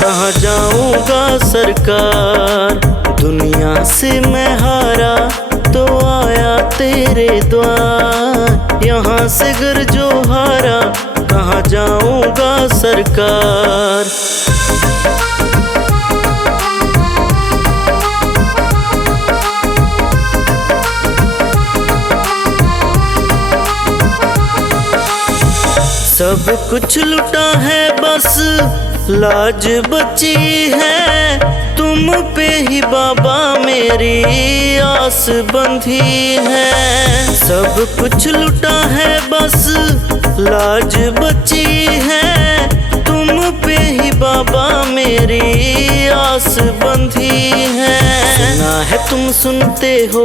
कहाँ जाऊँगा सरकार। दुनिया से मैं हारा तो आया तेरे द्वार। यहाँ से गर जो हारा, कहाँ जाऊँगा सरकार। सब कुछ लुटा है बस लाज बची है। तुम पे ही बाबा मेरी आस बंधी है। सब कुछ लुटा है बस लाज बची है। तुम पे ही बाबा मेरी आस बंधी है। सुना है तुम सुनते हो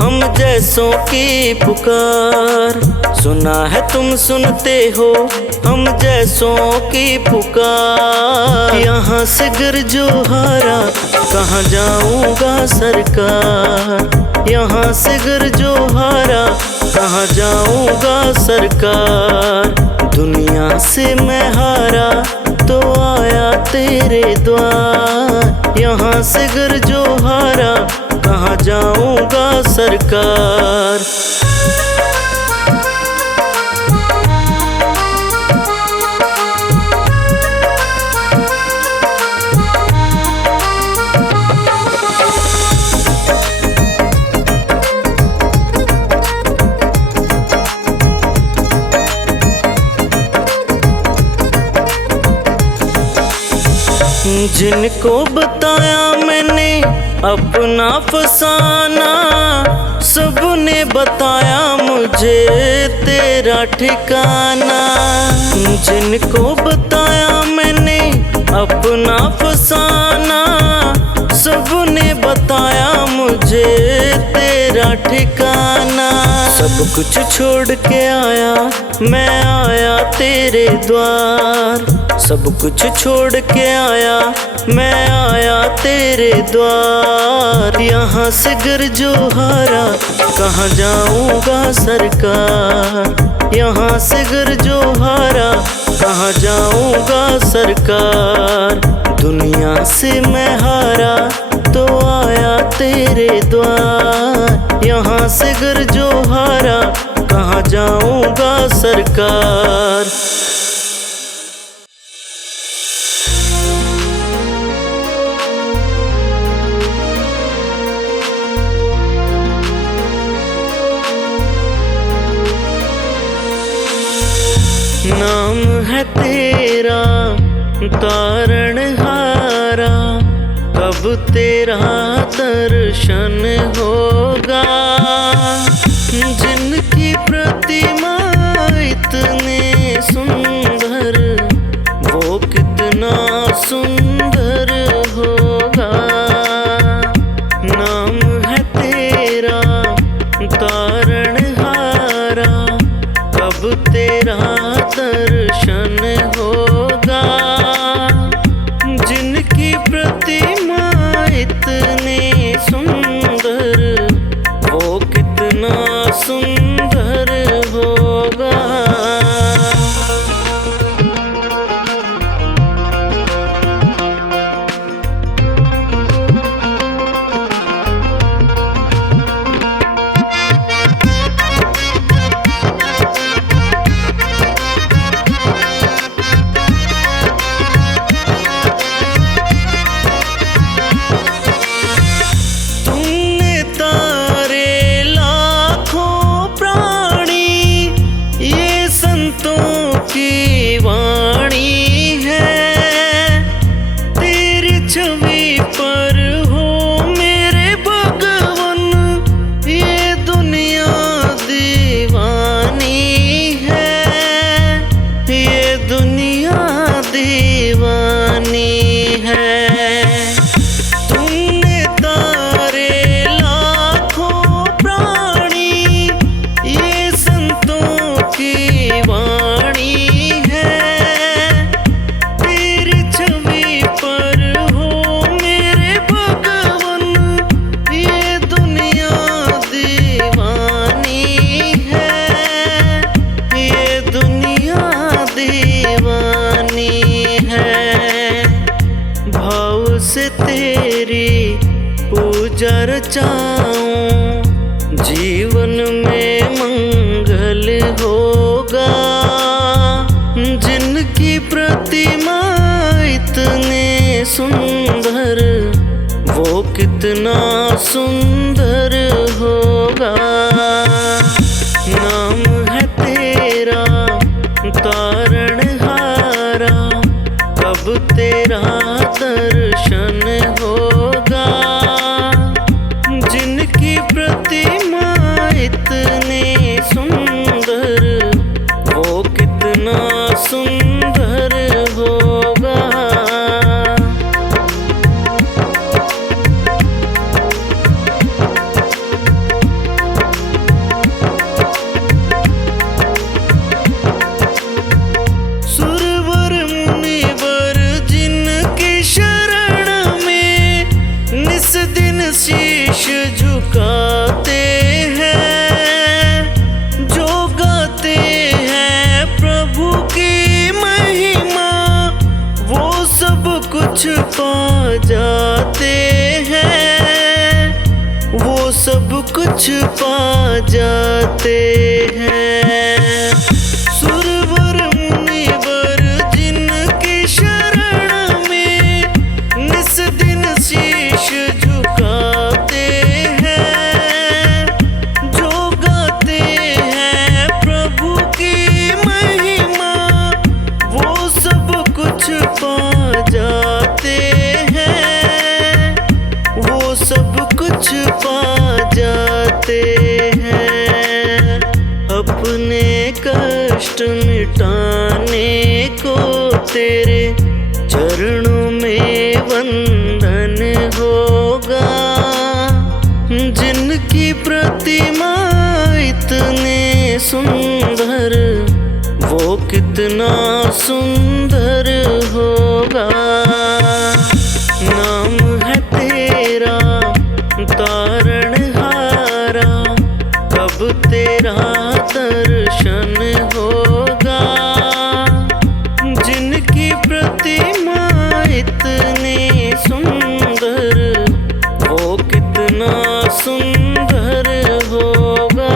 हम जैसों की पुकार। सुना है तुम सुनते हो हम जैसों की पुकार। यहाँ से गर जो हारा, कहाँ जाऊँगा सरकार। यहाँ से गर जो हारा, कहाँ जाऊँगा सरकार। दुनिया से मैं हारा तो आया तेरे द्वार। यहाँ से गर जो हारा, कहाँ जाऊँगा सरकार। जिनको बताया मैंने अपना फसाना, सबने बताया मुझे तेरा ठिकाना। जिनको बताया मैंने अपना फसाना, सबने बताया मुझे तेरा ठिकाना। सब कुछ छोड़ के आया मैं आया तेरे द्वार। सब कुछ छोड़ के आया मैं आया तेरे द्वार। यहाँ से गर जो हारा, कहाँ जाऊँगा सरकार। यहाँ से गर जो हारा, कहाँ जाऊँगा सरकार। दुनिया से मैं हारा तो आया तेरे द्वार। यहाँ से गर जो हारा, कहाँ जाऊँगा सरकार। नाम है तेरा तारणहारा, कब तेरा दर्शन होगा। जिनकी प्रतिमा इतने सुंदर, वो कितना सुंदर होगा। नाम है तेरा तारणहारा, कब तेरा दर्शन बचाऊं, जीवन में मंगल होगा। जिनकी प्रतिमा इतने सुंदर, वो कितना सुंदर होगा। नाम है तेरा तारणहारा, कब तेरा दर्शन होगा। जिनकी प्रतिमा इतनी सुंदर, वो कितना सुंदर होगा। सुरवर मुनिवर जिनकी शरण में निस दिन शीश झुकाते हैं, जो गाते हैं प्रभु की महिमा, वो सब कुछ पा जाते हैं, वो सब कुछ पा जाते हैं। सुरवर मुनिवर जिनकी शरण में निस दिन शीश झुकाते हैं, जो गाते हैं प्रभु की महिमा, वो सब कुछ पा जाते हैं, वो सब कुछ पा जाते हैं। अपने कष्ट मिटाने को तेरे चरणों में वंदन होगा। जिनकी प्रतिमा इतने सुंदर, वो कितना सुंदर होगा। नाम है तेरा तारणहारा, कब तेरा दर्शन होगा। जिनकी प्रतिमा इतनी सुंदर, वो कितना सुंदर होगा।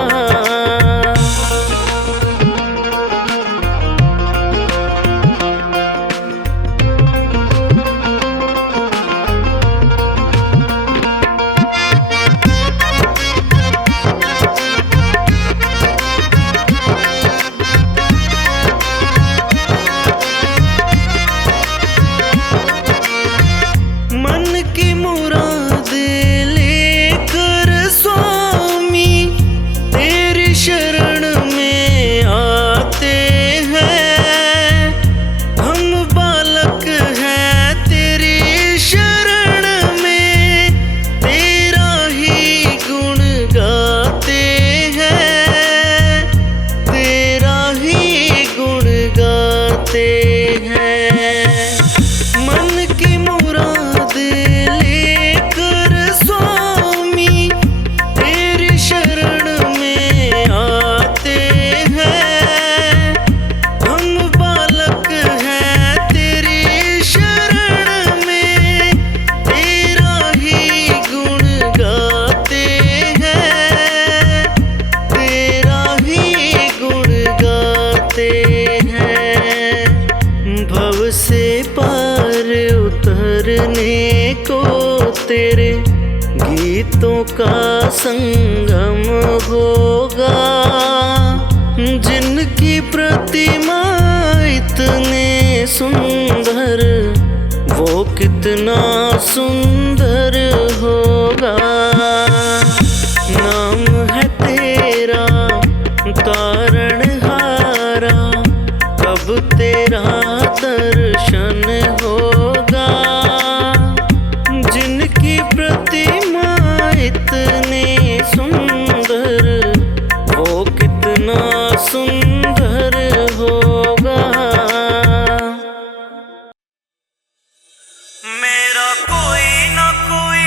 मन की मुराद लेकर स्वामी तेरी शरण में आते हैं। हम बालक हैं तेरी शरण में, तेरा ही गुण गाते हैं, तेरा ही गुण गाते हैं। मन की मुराद लेकर स्वामी तेरी शरण में आते हैं। हम बालक हैं तेरी शरण में, तेरा ही गुण गाते हैं, तेरा ही गुण गाते हैं। भव से पार उतरने को तेरे गीतों का संगम होगा। जिनकी प्रतिमा इतने सुंदर, वो कितना सुंदर होगा। नाम है तेरा तारणहारा, कब तेरा दर्शन होगा। जिनकी प्रतिमा इतनी सुंदर, वो कितना सुंदर होगा। मेरा कोई ना कोई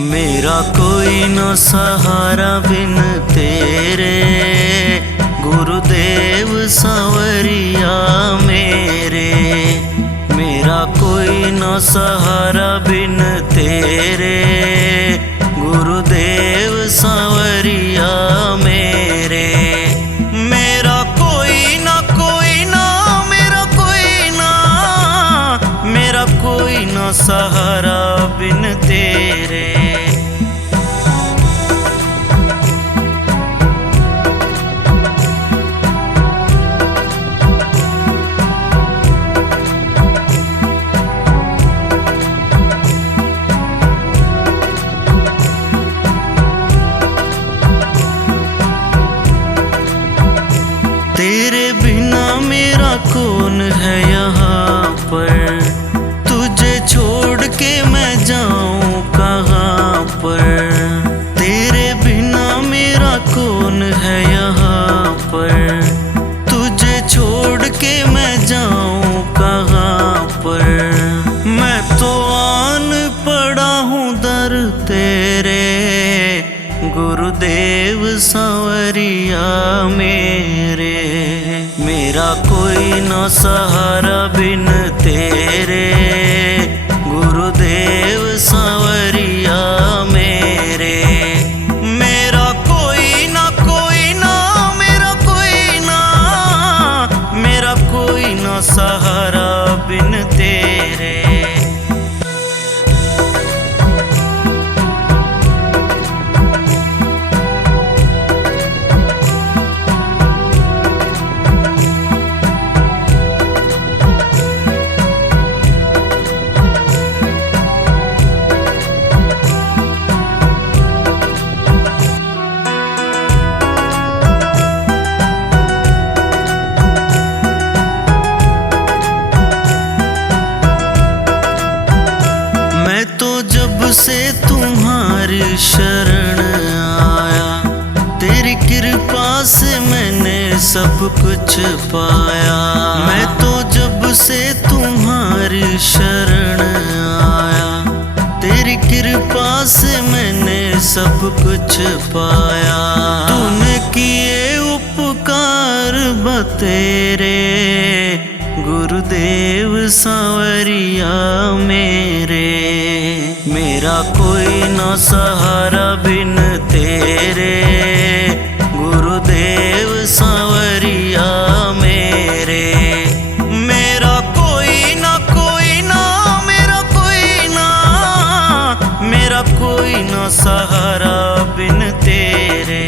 मेरा कोई न सहारा बिन तेरे, गुरुदेव सांवरिया मेरे। मेरा कोई न सहारा बिन तेरे, गुरुदेव सांवरिया मेरे। मेरा कोई ना मेरा कोई ना, मेरा कोई न सहारा बिन तेरे। तेरे बिना मेरा कौन है यहाँ पर, तुझे छोड़ के मैं जाऊँ कहाँ पर। तेरे बिना मेरा कौन है यहाँ पर, तुझे छोड़ के मैं जाऊँ कहाँ पर। मैं तो आन पड़ा हूँ दर तेरे, गुरुदेव सांवरिया मेरे। मेरा कोई न सहारा बिन तेरे, गुरुदेव सांवरिया मेरे। मेरा कोई ना मेरा कोई ना, मेरा कोई न सहारा बिन तेरे। जब से तुम्हारी शरण आया, तेरी कृपा से मैंने सब कुछ पाया। मैं तो जब से तुम्हारी शरण आया, तेरी कृपा से मैंने सब कुछ पाया। तूने किए उपकार बतेरे, गुरुदेव सांवरिया मेरे। मेरा कोई न सहारा बिन तेरे, गुरुदेव सांवरिया मेरे। मेरा कोई ना मेरा कोई ना, मेरा कोई न सहारा बिन तेरे।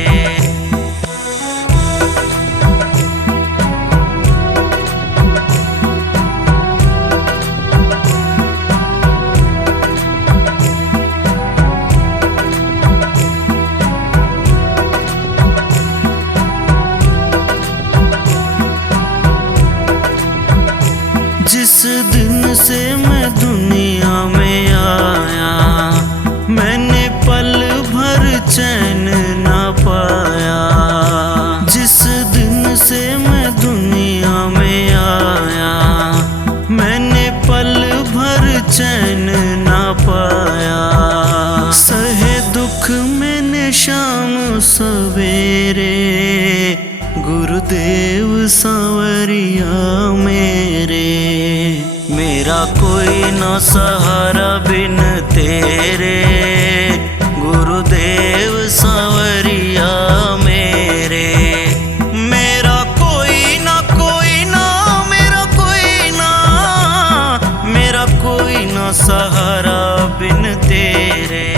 जिस दिन से मैं दुनिया में आया, मैंने पल भर चैन ना पाया। जिस दिन से मैं दुनिया में आया, मैंने पल भर चैन ना पाया। सहे दुख मैंने शाम सवेरे, गुरुदेव सांवरिया मेरे। मेरा कोई न सहारा बिन तेरे, गुरुदेव सांवरिया मेरे। मेरा कोई ना मेरा कोई ना, मेरा कोई न सहारा बिन तेरे।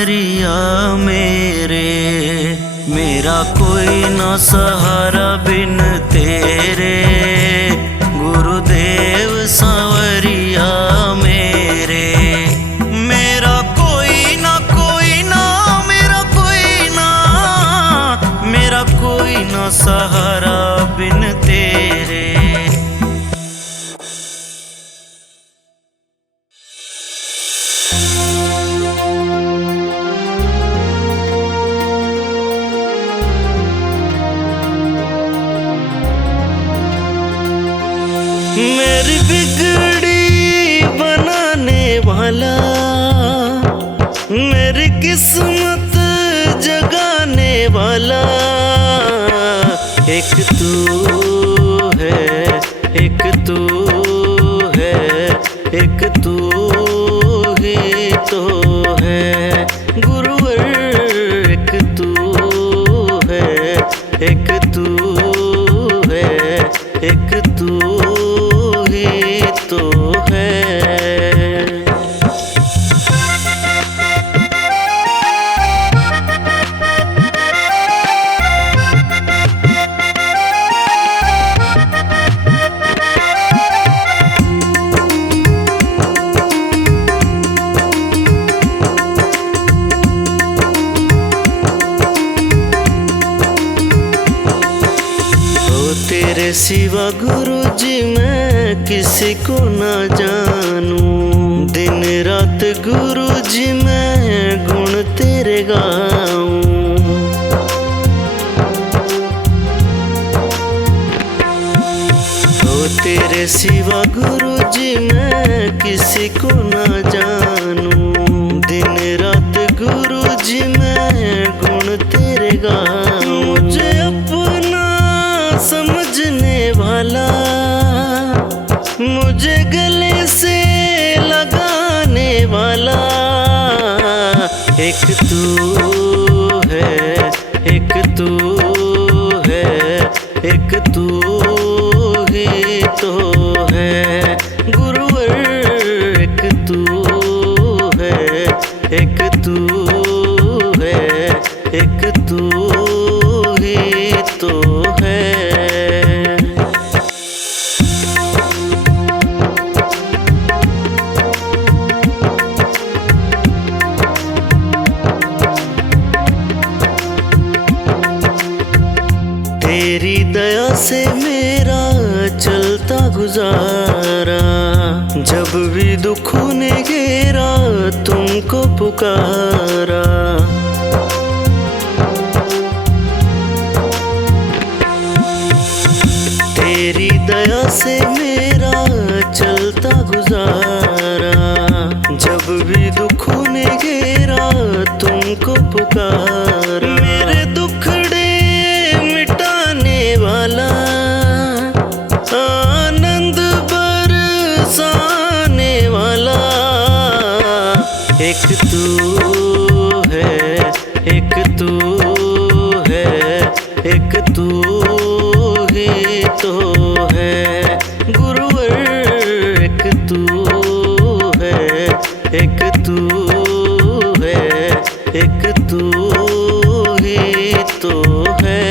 सांवरिया मेरे, मेरा कोई ना सहारा बिन तेरे, गुरुदेव सांवरिया मेरे। मेरा कोई ना मेरा कोई ना, मेरा कोई ना सहारा बिन तेरे। मेरी बिगड़ी बनाने वाला, मेरी किस्मत जगाने वाला, एक तू है, एक तू है, एक तू ही तो है गुरुवर, एक तू है, एक तू है, एक तू ही तो है। तेरे सिवा गुरु जी मैं किसी को ना जानूं, दिन रात गुरु जी मैं गुण तेरे गाऊं। ओ तेरे सिवा गुरु जी मैं किसी को ना जानूं, दिन रात गुरु जी मैं गुण तेरे गाऊं। मुझे अपना समझने वाला, मुझे गले से लगाने वाला, एक तू है, एक तू है, एक तू ही तो है गुरुवर, एक तू है, एक तू है, एक तू ही तो है। तेरी दया से मेरा चलता गुजारा, जब भी दुखों ने घेरा तुमको पुकारा। तेरी दया से मेरा चलता गुजारा, जब भी दुखों ने घेरा तुमको पुकारा। मेरे दुखड़े मिटाने वाला, आनंद बरसाने वाला, एक तू है, एक तू है, एक तू ही तो है गुरुवर, एक तू है, एक तू है, एक तू ही तो है।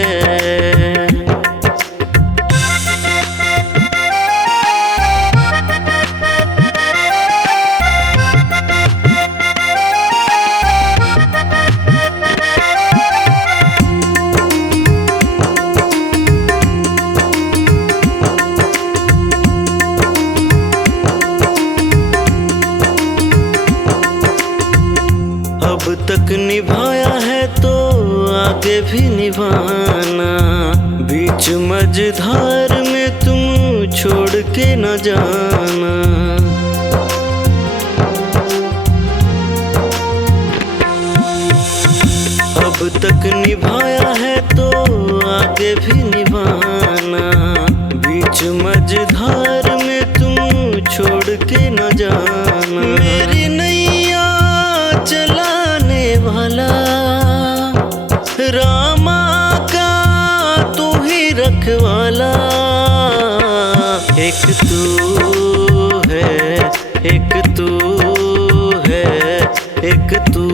अब तक निभाया है तो आगे भी निभाना, बीच मझधार में तुम छोड़ के न जाना। अब तक निभाया है तो आगे भी निभाना, बीच मझधार में तुम छोड़ के न जाना। मेरी नैया चलाने वाला, रामा का तू ही रखवाला, एक तू है, एक तू है, एक तू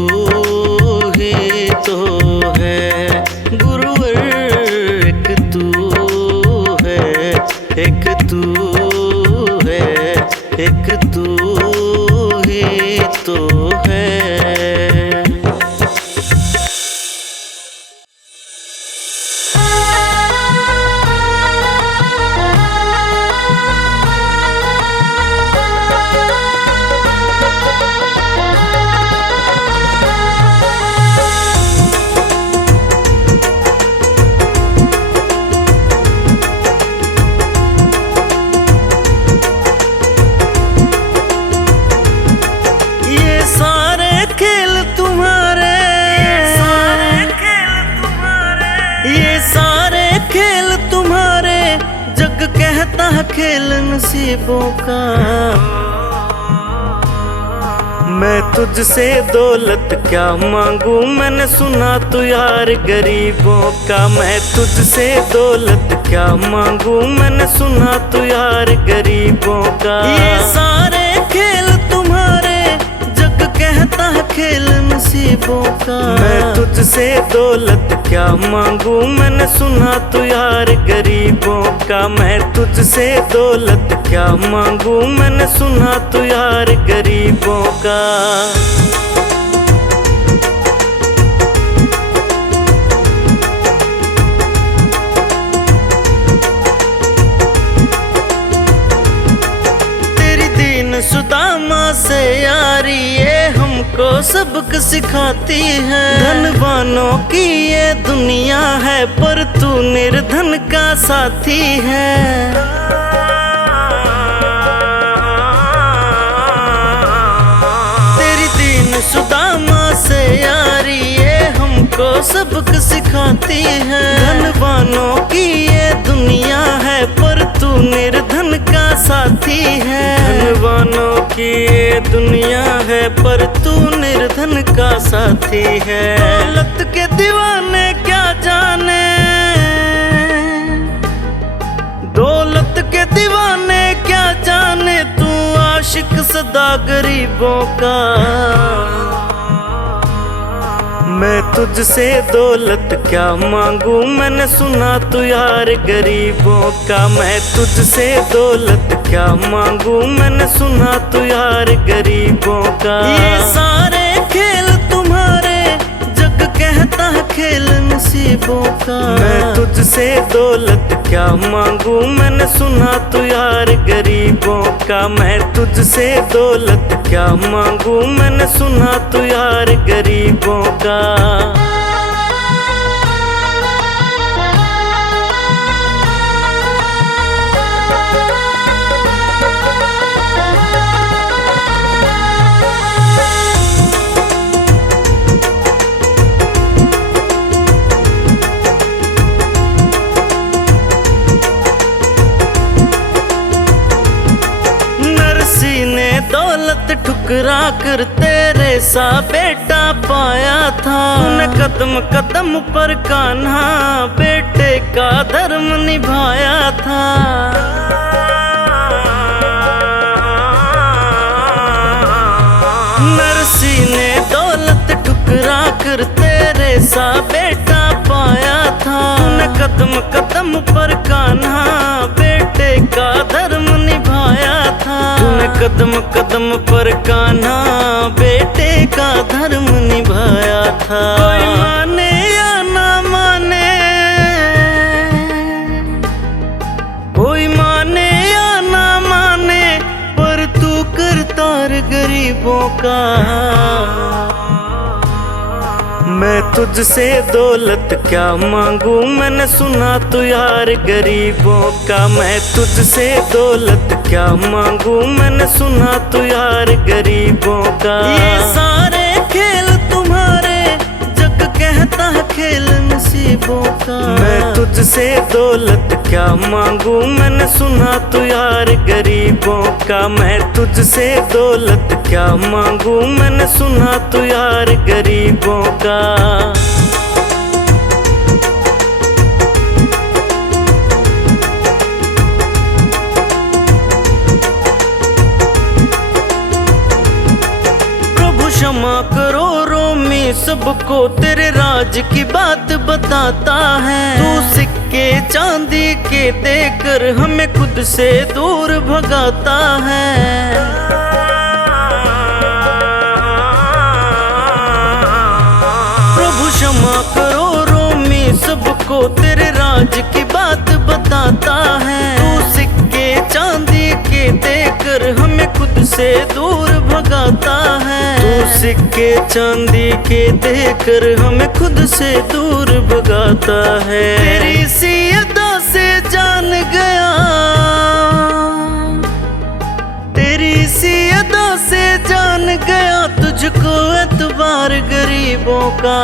खेल नसीबों का। मैं तुझसे दौलत क्या मांगू, मैंने सुना तू यार गरीबों का। मैं तुझसे दौलत क्या मांगू, मैंने सुना तू यार गरीबों का। ये सारे खेल तुम्हारे, जग कहता है खेल नसीबों का। मैं तुझसे दौलत क्या मांगू, मैंने सुना तू यार गरीबों का। मैं तुझसे दौलत क्या मांगू, मैंने सुना तू यार गरीबों का। सुदामा से यारी ये हमको सबक सिखाती है। धनवानों की ये दुनिया है, पर तू निर्धन का साथी है। तेरी दीन सुदामा से यारी ये हमको सबक सिखाती है। धनवानों की ये दुनिया है, पर तू निर्धन का साथी है। धनवानों की ये दुनिया है, पर तू निर्धन का साथी है। दौलत के दीवाने क्या जाने, दौलत के दीवाने क्या जाने, तू आशिक सदा गरीबों का। मैं तुझसे दौलत क्या मांगू, मैंने सुना तू यार गरीबों का। मैं तुझसे दौलत क्या मांगू, मैंने सुना तू यार गरीबों का। ये सारे खेल तुम्हारे, जग कहता है खेल नसीबों का। मैं तुझसे दौलत क्या मांगू, मैंने सुना तू यार गरीबों का। मैं तुझसे दौलत क्या मांगू, मैंने सुना तू यार गरीबों का। दौलत ठुकरा कर तेरे सा बेटा पाया था। तूने कदम कदम पर कान्हा बेटे का धर्म निभाया था। नरसी ने दौलत ठुकरा कर तेरे सा बेटा पाया था। तूने कदम कदम पर कान्हा बेटे का धर्म निभाया था। तूने कदम कदम पर कान्हा बेटे का धर्म निभाया था। कोई माने या ना माने, कोई माने या ना माने, पर तू करतार गरीबों का। मैं तुझसे दौलत क्या मांगू, मैंने सुना तू यार गरीबों का। मैं तुझसे दौलत क्या मांगू, मैंने सुना तू यार गरीबों का। ये सारे खेल तुम्हारे, जग कहता है खेल नसीबों का। मैं तुझसे दौलत क्या मांगू, मैंने सुना तू यार गरीबों का। मैं तुझसे दौलत क्या मांगू, मैंने सुना तू यार गरीबों का। प्रभु क्षमा करो रोमी सबको, तेरे राज की बात बताता है। तू सिक्के चांदी के देकर हमें खुद से दूर भगाता है। प्रभु क्षमा करो रोमी सबको, तेरे राज की बात बताता है। तू सिक्के चांदी के देकर हमें खुद से दूर भगाता है। तू सिक्के चांदी के देकर हमें खुद से दूर भगाता है। तेरी सी अदा से जान गया, तेरी सी अदा से जान गया, तुझको एतबार गरीबों का।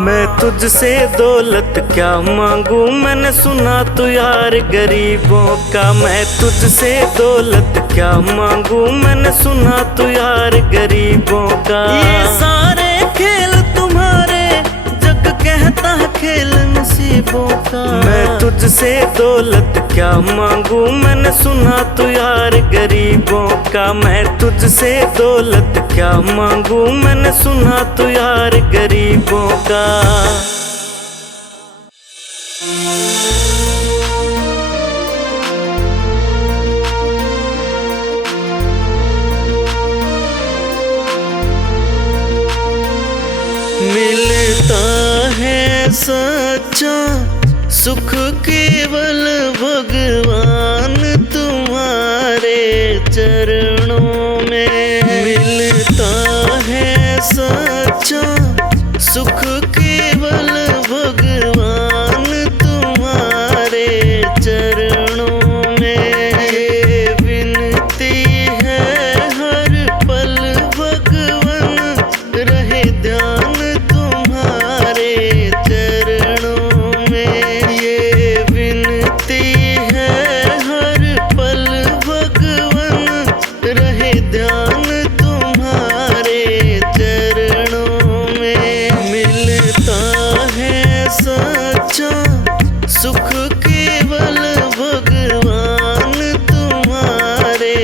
मैं तुझसे दौलत क्या मांगू, मैंने सुना तू यार गरीबों का। मैं तुझसे दौलत क्या मांगू, मैंने सुना तू यार गरीबों का। ये सारे खेल तुम्हारे, जग कहता है खेल नसीबों का। मैं तुझसे दौलत क्या मांगू, मैंने सुना तू यार गरीबों का। मैं तुझसे दौलत क्या मांगू, मैंने सुना तू यार गरीबों का। मिलता है सच्चा सुख केवल भगवान तुम्हारे चरणों में। मिलता है सच्चा सुख केवल भगवान तुम्हारे चरणों में। ये विनती है हर पल भगवन रहे ध्यान तुम्हारे चरणों में। ये विनती है हर पल भगवन रहे ध्यान तुम्हारे चरणों में। मिलता है सच्चा सुख केवल भगवान तुम्हारे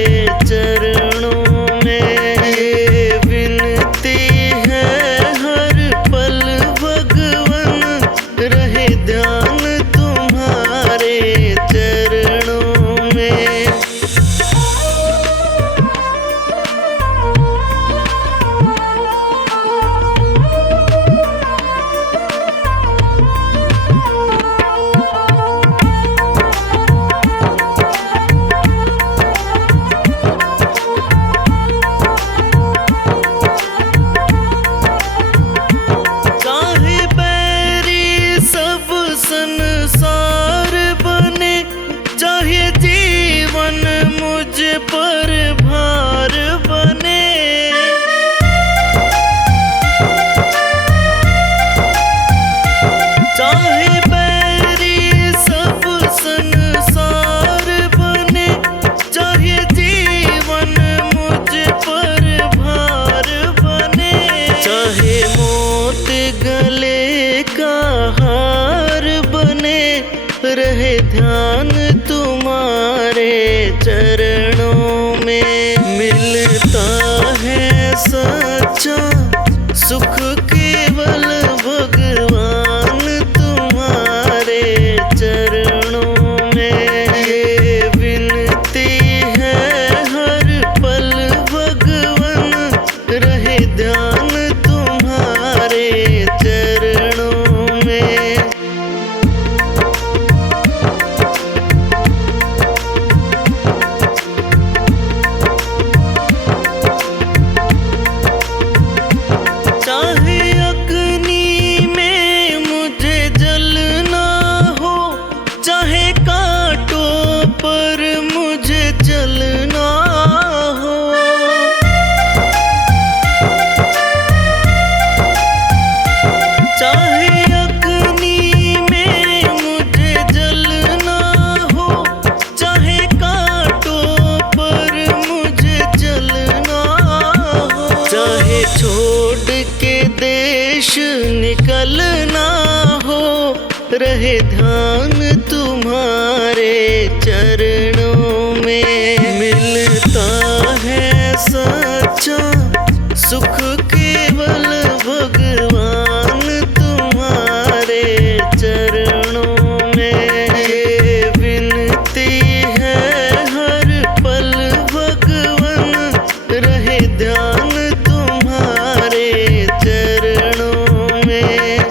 चरणों में। ये विनती है हर पल भगवन रहे ध्यान तुम्हारे चरणों में। चाहे बैरी सब संसार बने, चाहे जीवन मुझ पर भार बने। चाहे बैरी सब संसार बने, चाहे जीवन मुझ पर भार बने। चाहे मौत गले का हार बने, रहे ध्यान तुम्हारे चरणों में। मिलता है सच्चा सुख केवल भगवान तुम्हारे चरणों में। ये विनती है हर पल भगवन रहे ध्यान तुम्हारे चरणों में। चाहे अग्नि में मुझे जलना हो, चाहे कांटों पर मुझे जलना हो। चाहे अग्नि में मुझे जलना हो, चाहे कांटों पर मुझे जलना हो। चाहे छोड़ के देश निकलना हो, रहे ध्यान तुम्हारे चरणों में। मिलता है सच्चा सुख केवल भगवान तुम्हारे चरणों में। ये विनती है हर पल भगवन रहे ध्यान तुम्हारे चरणों में।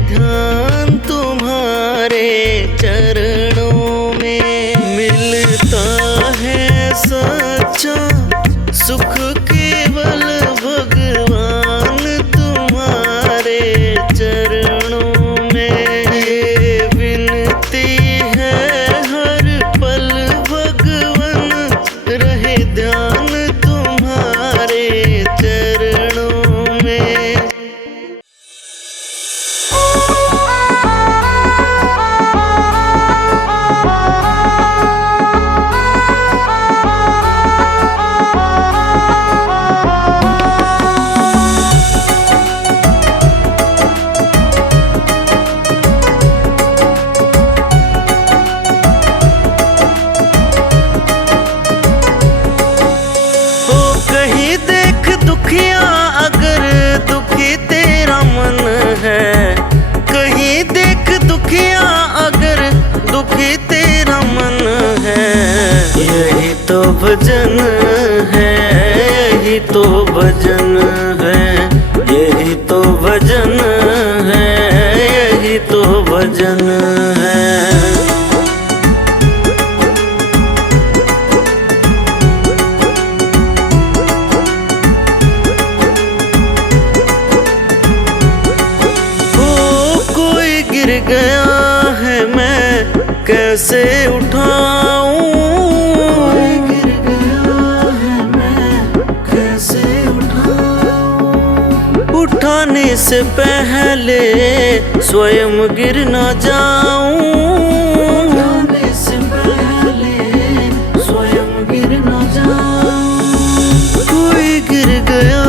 ध्यान तुम्हारे चरणों में। मिलता है सच्चा सुख केवल भगवान तुम्हारे चरणों में। ये विनती है हर पल भगवन रहे ध्यान तुम्हारे चरणों में। कहीं देख दुखिया अगर दुखी तेरा मन है, कहीं देख दुखिया अगर दुखी तेरा मन है। यही तो भजन है, यही तो भजन है, यही तो भजन है, यही तो भजन है। गिर गया है मैं कैसे उठाऊं, गिर गया है मैं कैसे उठाऊं। उठाने से पहले स्वयं गिर ना जाऊं, उठाने से पहले स्वयं गिर ना जाऊं। कोई गिर गया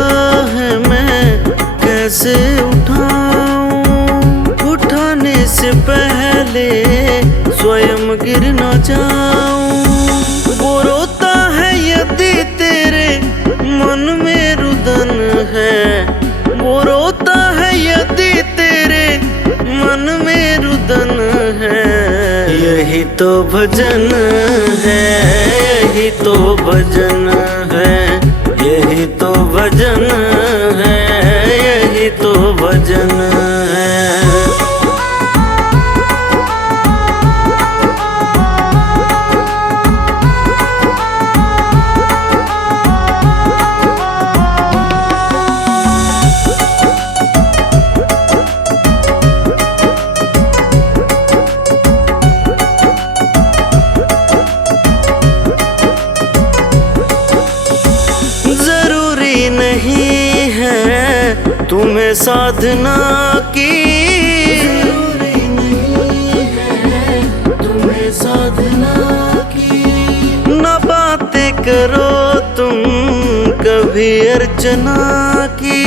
है मैं कैसे उठाऊं, उठाने से पहले स्वयं गिर न जाऊं। वो रोता है यदि तेरे मन में रुदन है, वो रोता है यदि तेरे मन में रुदन है। यही तो भजन है, यही तो भजन है, यही तो भजन है, यही तो भजन है। नहीं है तुम्हें साधना की, जरूरी नहीं है तुम्हें साधना की। न बातें करो तुम कभी अर्चना की,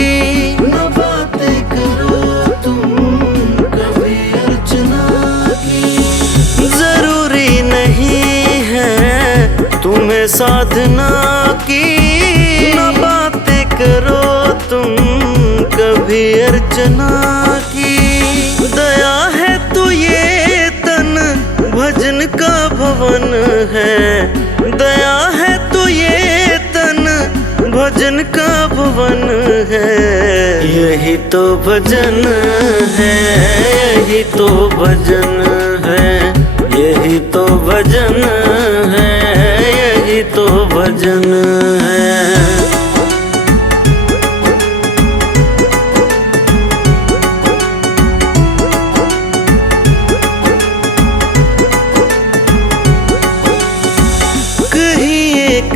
न बातें करो तुम कभी अर्चना की। जरूरी नहीं है तुम्हें साधना की, करो तुम कभी अर्चना की। दया है तो ये तन भजन का भवन है, दया है तो ये तन भजन का भवन है। यही तो भजन है, यही तो भजन है, यही तो भजन है, यही तो भजन है।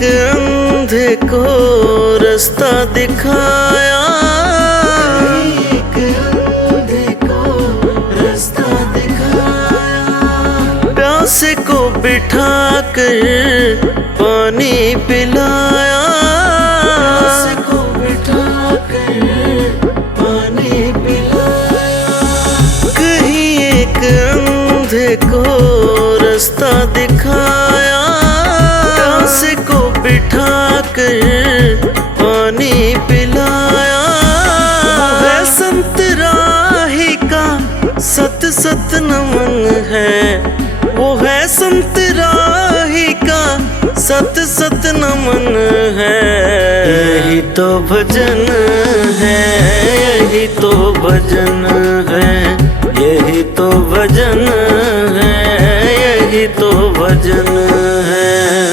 अंधे को रास्ता दिखाया, एक अंधे को रास्ता दिखाया। प्यासे को बिठा कर पानी पिलाया, प्यासे को बिठा कर पानी पिलाया। कहीं एक अंधे को रास्ता दिखाया, प्यासे को बिठा कर पानी पिलाया। है संत राही का सत सत नमन है, वो है संत राही का सत सत नमन है। यही तो भजन है, यही तो भजन है, ही तो भजन है।